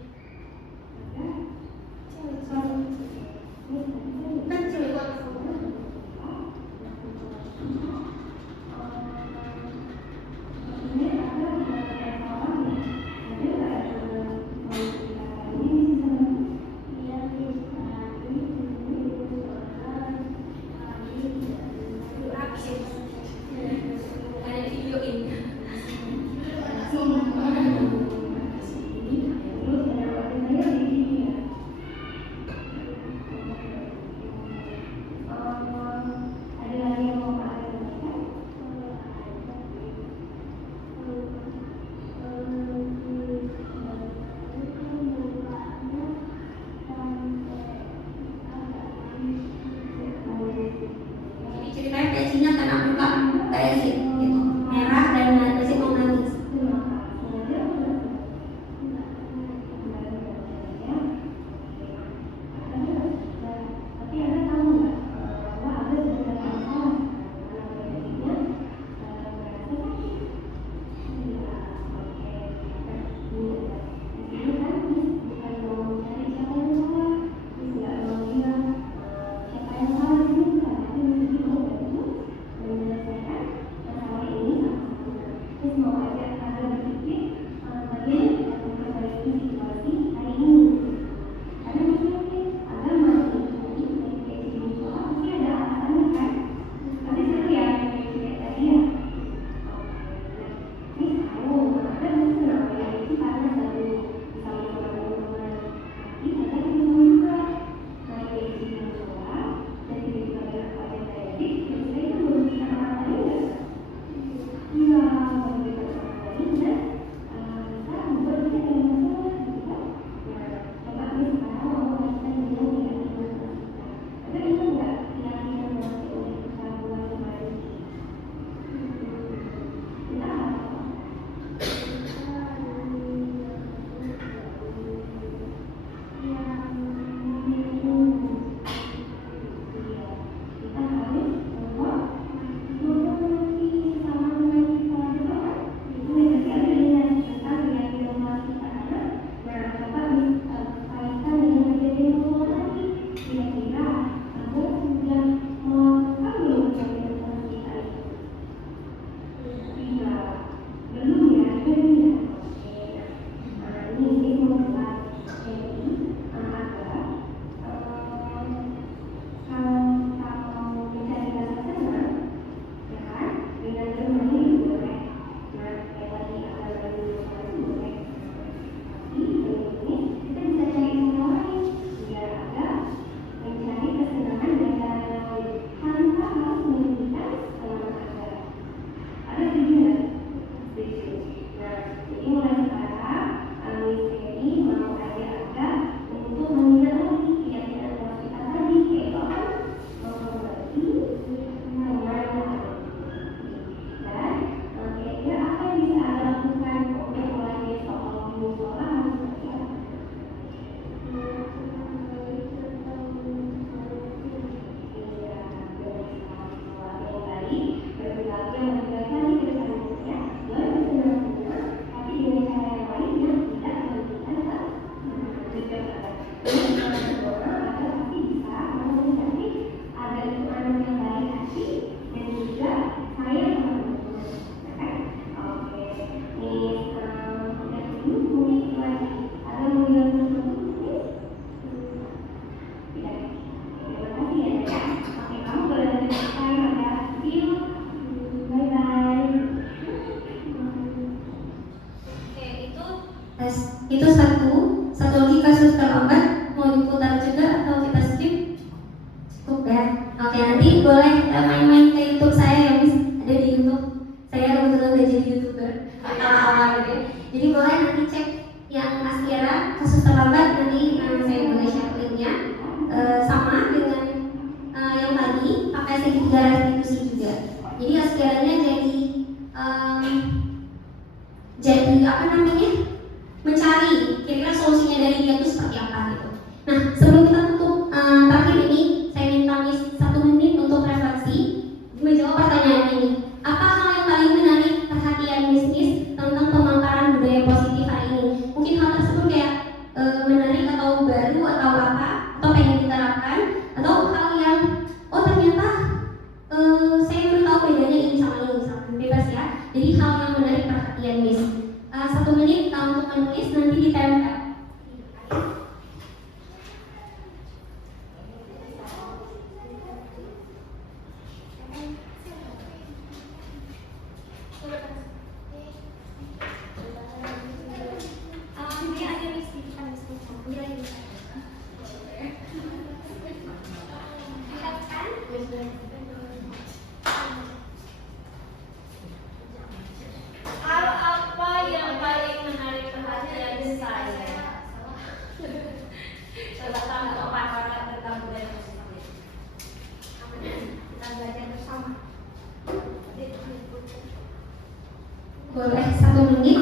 Ada video ini. Jadi ceritanya pecinya kena muka kayak gitu, merah dan peci mau nangis. nanti boleh main-main ke YouTube saya ya Miss, ada di YouTube. Saya kebetulan udah jadi YouTuber awal-awal gitu ya. Jadi boleh nanti cek yang Mas Kira kasus terlambat, nanti saya boleh share linknya. Sama dengan yang tadi pakai segitiga restitusi juga. Jadi sekiranya jadi apa namanya, mencari kira-kira solusinya dari dia itu seperti apa gitu. Nah sebelum kita tutup, terakhir ini saya minta Miss 1 menit untuk refleksi menjawab pertanyaan ini. Apa hal yang paling menarik perhatian bisnis tentang pemaparan budaya positif hari ini? Mungkin hal tersebut kayak menarik atau baru atau apa, atau pengen diterapkan, atau hal yang ternyata saya belum tahu bedanya ini sama bebas ya. Jadi hal yang menarik perhatian Miss. 1 menit untuk menulis, nanti ditempel. Hal apa yang paling menarik perhatian saya? Tentang pemaparan tentang budaya positif. Kita belajar bersama. Boleh 1 menit.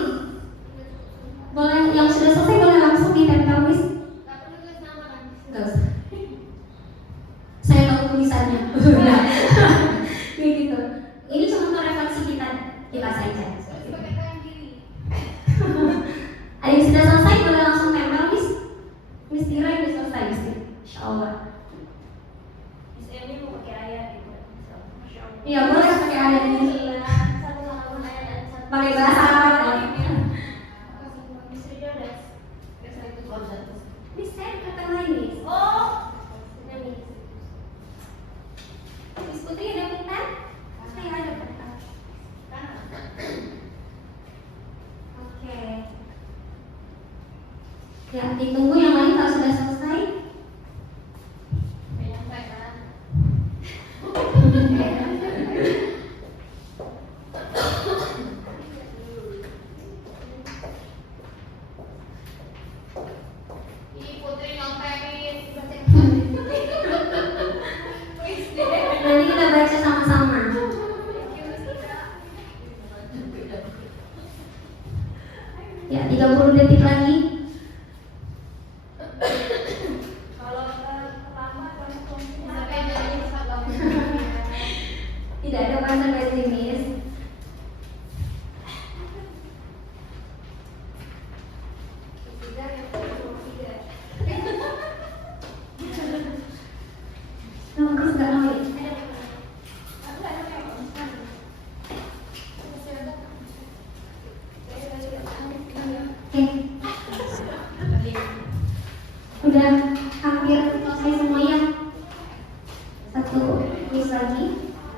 Boleh yang sudah selesai boleh langsung ditempel Miss. Nggak usah. Saya tahu tulisannya. Kayak gitu. Ini cuma untuk refleksi kita saja. Ada yang sudah selesai boleh langsung tempel Miss. Miss Dira yang sudah selesai Miss. Insyaallah. Miss Emi mau pakai ayat gitu. Iya boleh pakai ayat ini. Pakai bahasa Arab. Miss Rida udah. Miss saya kata lain Miss. Oh, Miss Putri ada peta? Saya ada peta. Oke. Ya, ditunggu yang lain kalau sudah selesai. Ih, Putri nyontekin. Nanti kita baca sama-sama. Ya, 30 detik lagi. kalau pertama Sampai jadi pesawat. Tidak ada konsekuensi Miss. Miss nggak mau ya? Oke. Udah hampir selesai semuanya. 1 Miss lagi.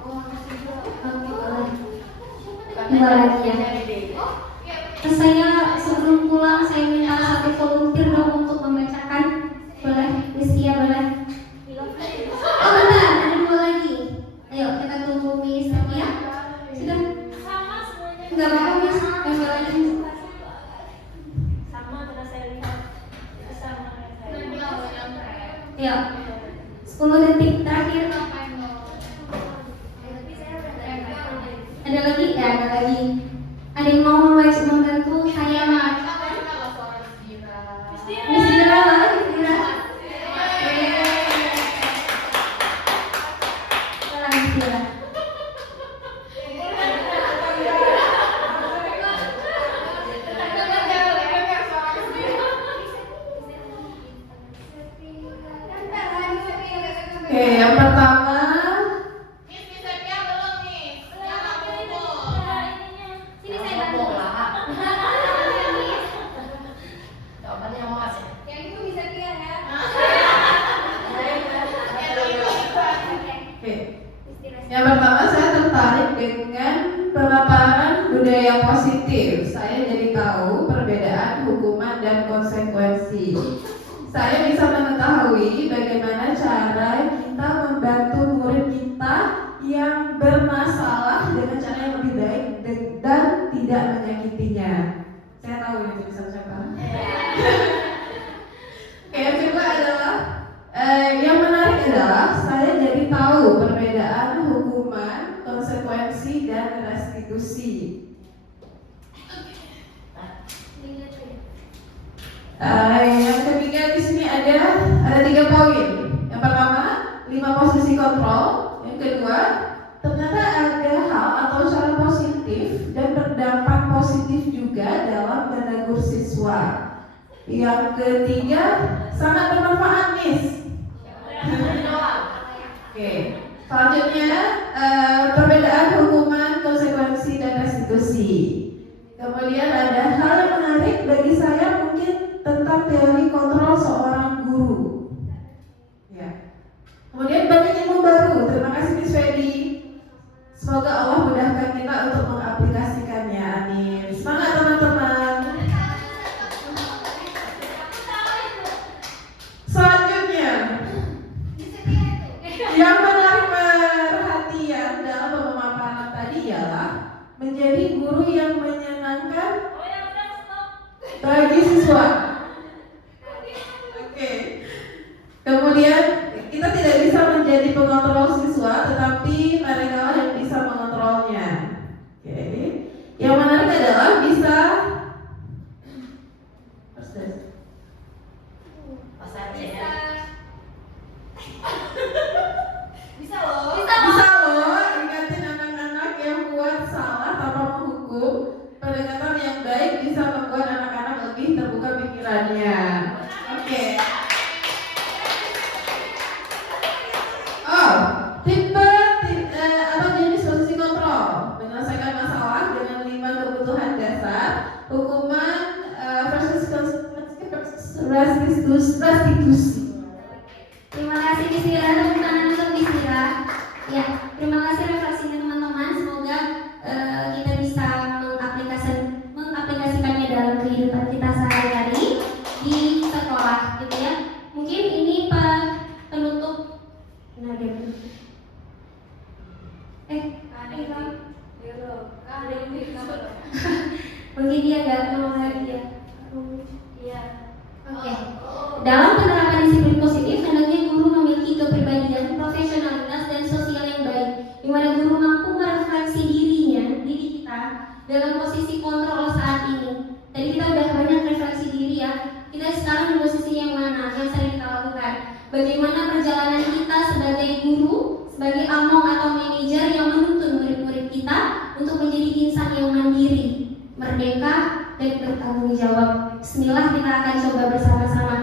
Oke, boleh. 2 lagi ya. Terus saya sebelum pulang saya minta 1 volunteer dong untuk membacakan. Boleh, Miss Tia boleh. Oh bentar, ada 2 lagi. Ayo kita tunggu Miss Tia. Sudah? sama semuanya. Enggak apa-apa Miss, yang lagi. Sama karena saya lihat sama kayak saya. Ayo, 10 detik terakhir. Ada lagi? Ya, ada lagi. Ada yang mau membantu saya Mas? Miss Dira, boleh Miss Dira? Boleh Miss Dira. Oke, yang pertama. Miss, Sepia belum nih. Yang aku Sini saya bantu. Jawabannya yang Mas ya. Yang itu bisa Tia ya. Oke. Yang pertama saya tertarik dengan pemaparan budaya positif. Saya jadi tahu perbedaan hukuman dan konsekuensi. Saya bisa mengetahui bagaimana cara kita membantu murid kita adalah saya jadi tahu perbedaan hukuman, konsekuensi, dan restitusi. Yang ketiga di sini ada 3 poin. Yang pertama, 5 posisi kontrol. Yang kedua, ternyata ada hal atau cara positif dan berdampak positif juga dalam menegur siswa. Yang ketiga, sangat bermanfaat, Miss. Oke. Selanjutnya, perbedaan hukuman, konsekuensi, dan restitusi. Kemudian ada hal yang menarik bagi saya mungkin tentang teori kontrol seorang guru. Ya. Kemudian banyak ilmu baru. Terima kasih Miss Fedy. Semoga Allah mudahkan kita untuk mengaplikasikannya. Amin. Semangat teman-teman. Selanjutnya, yang menarik perhatian dalam pemaparan tadi ialah menjadi guru yang menyenangkan bagi siswa. Oke. Kemudian kita tidak bisa menjadi pengontrol siswa, tetapi mereka lah yang bisa mengontrolnya. Oke. Yang menarik adalah bisa bisa loh ingatin anak-anak yang buat salah tanpa menghukum. Pendekatan yang baik bisa membuat anak-anak lebih terbuka pikirannya. Oke. Tipe atau jenis posisi kontrol menyelesaikan masalah dengan 5 kebutuhan dasar, hukuman versus restitusi. Terima kasih Miss Mira, tepuk tangan untuk Miss Mira. Ya, terima kasih refleksinya teman-teman. Semoga kita bisa mengaplikasikannya dalam kehidupan kita sehari-hari di sekolah, gitu ya. Mungkin ini penutup. Mungkin dia agak mau lagi ya. Oke. Dalam penerapan disiplin positif, hendaknya guru memiliki kepribadian, profesionalitas, dan sosial yang baik, di mana guru mampu merefleksi diri kita dalam posisi kontrol saat ini. Tadi kita udah banyak refleksi diri ya. Kita sekarang di posisi yang mana yang sering kita lakukan? Bagaimana perjalanan kita sebagai guru, sebagai among atau manajer yang menuntun murid-murid kita untuk menjadi insan yang mandiri, merdeka, dan bertanggung jawab. Bismillah, kita akan coba bersama-sama.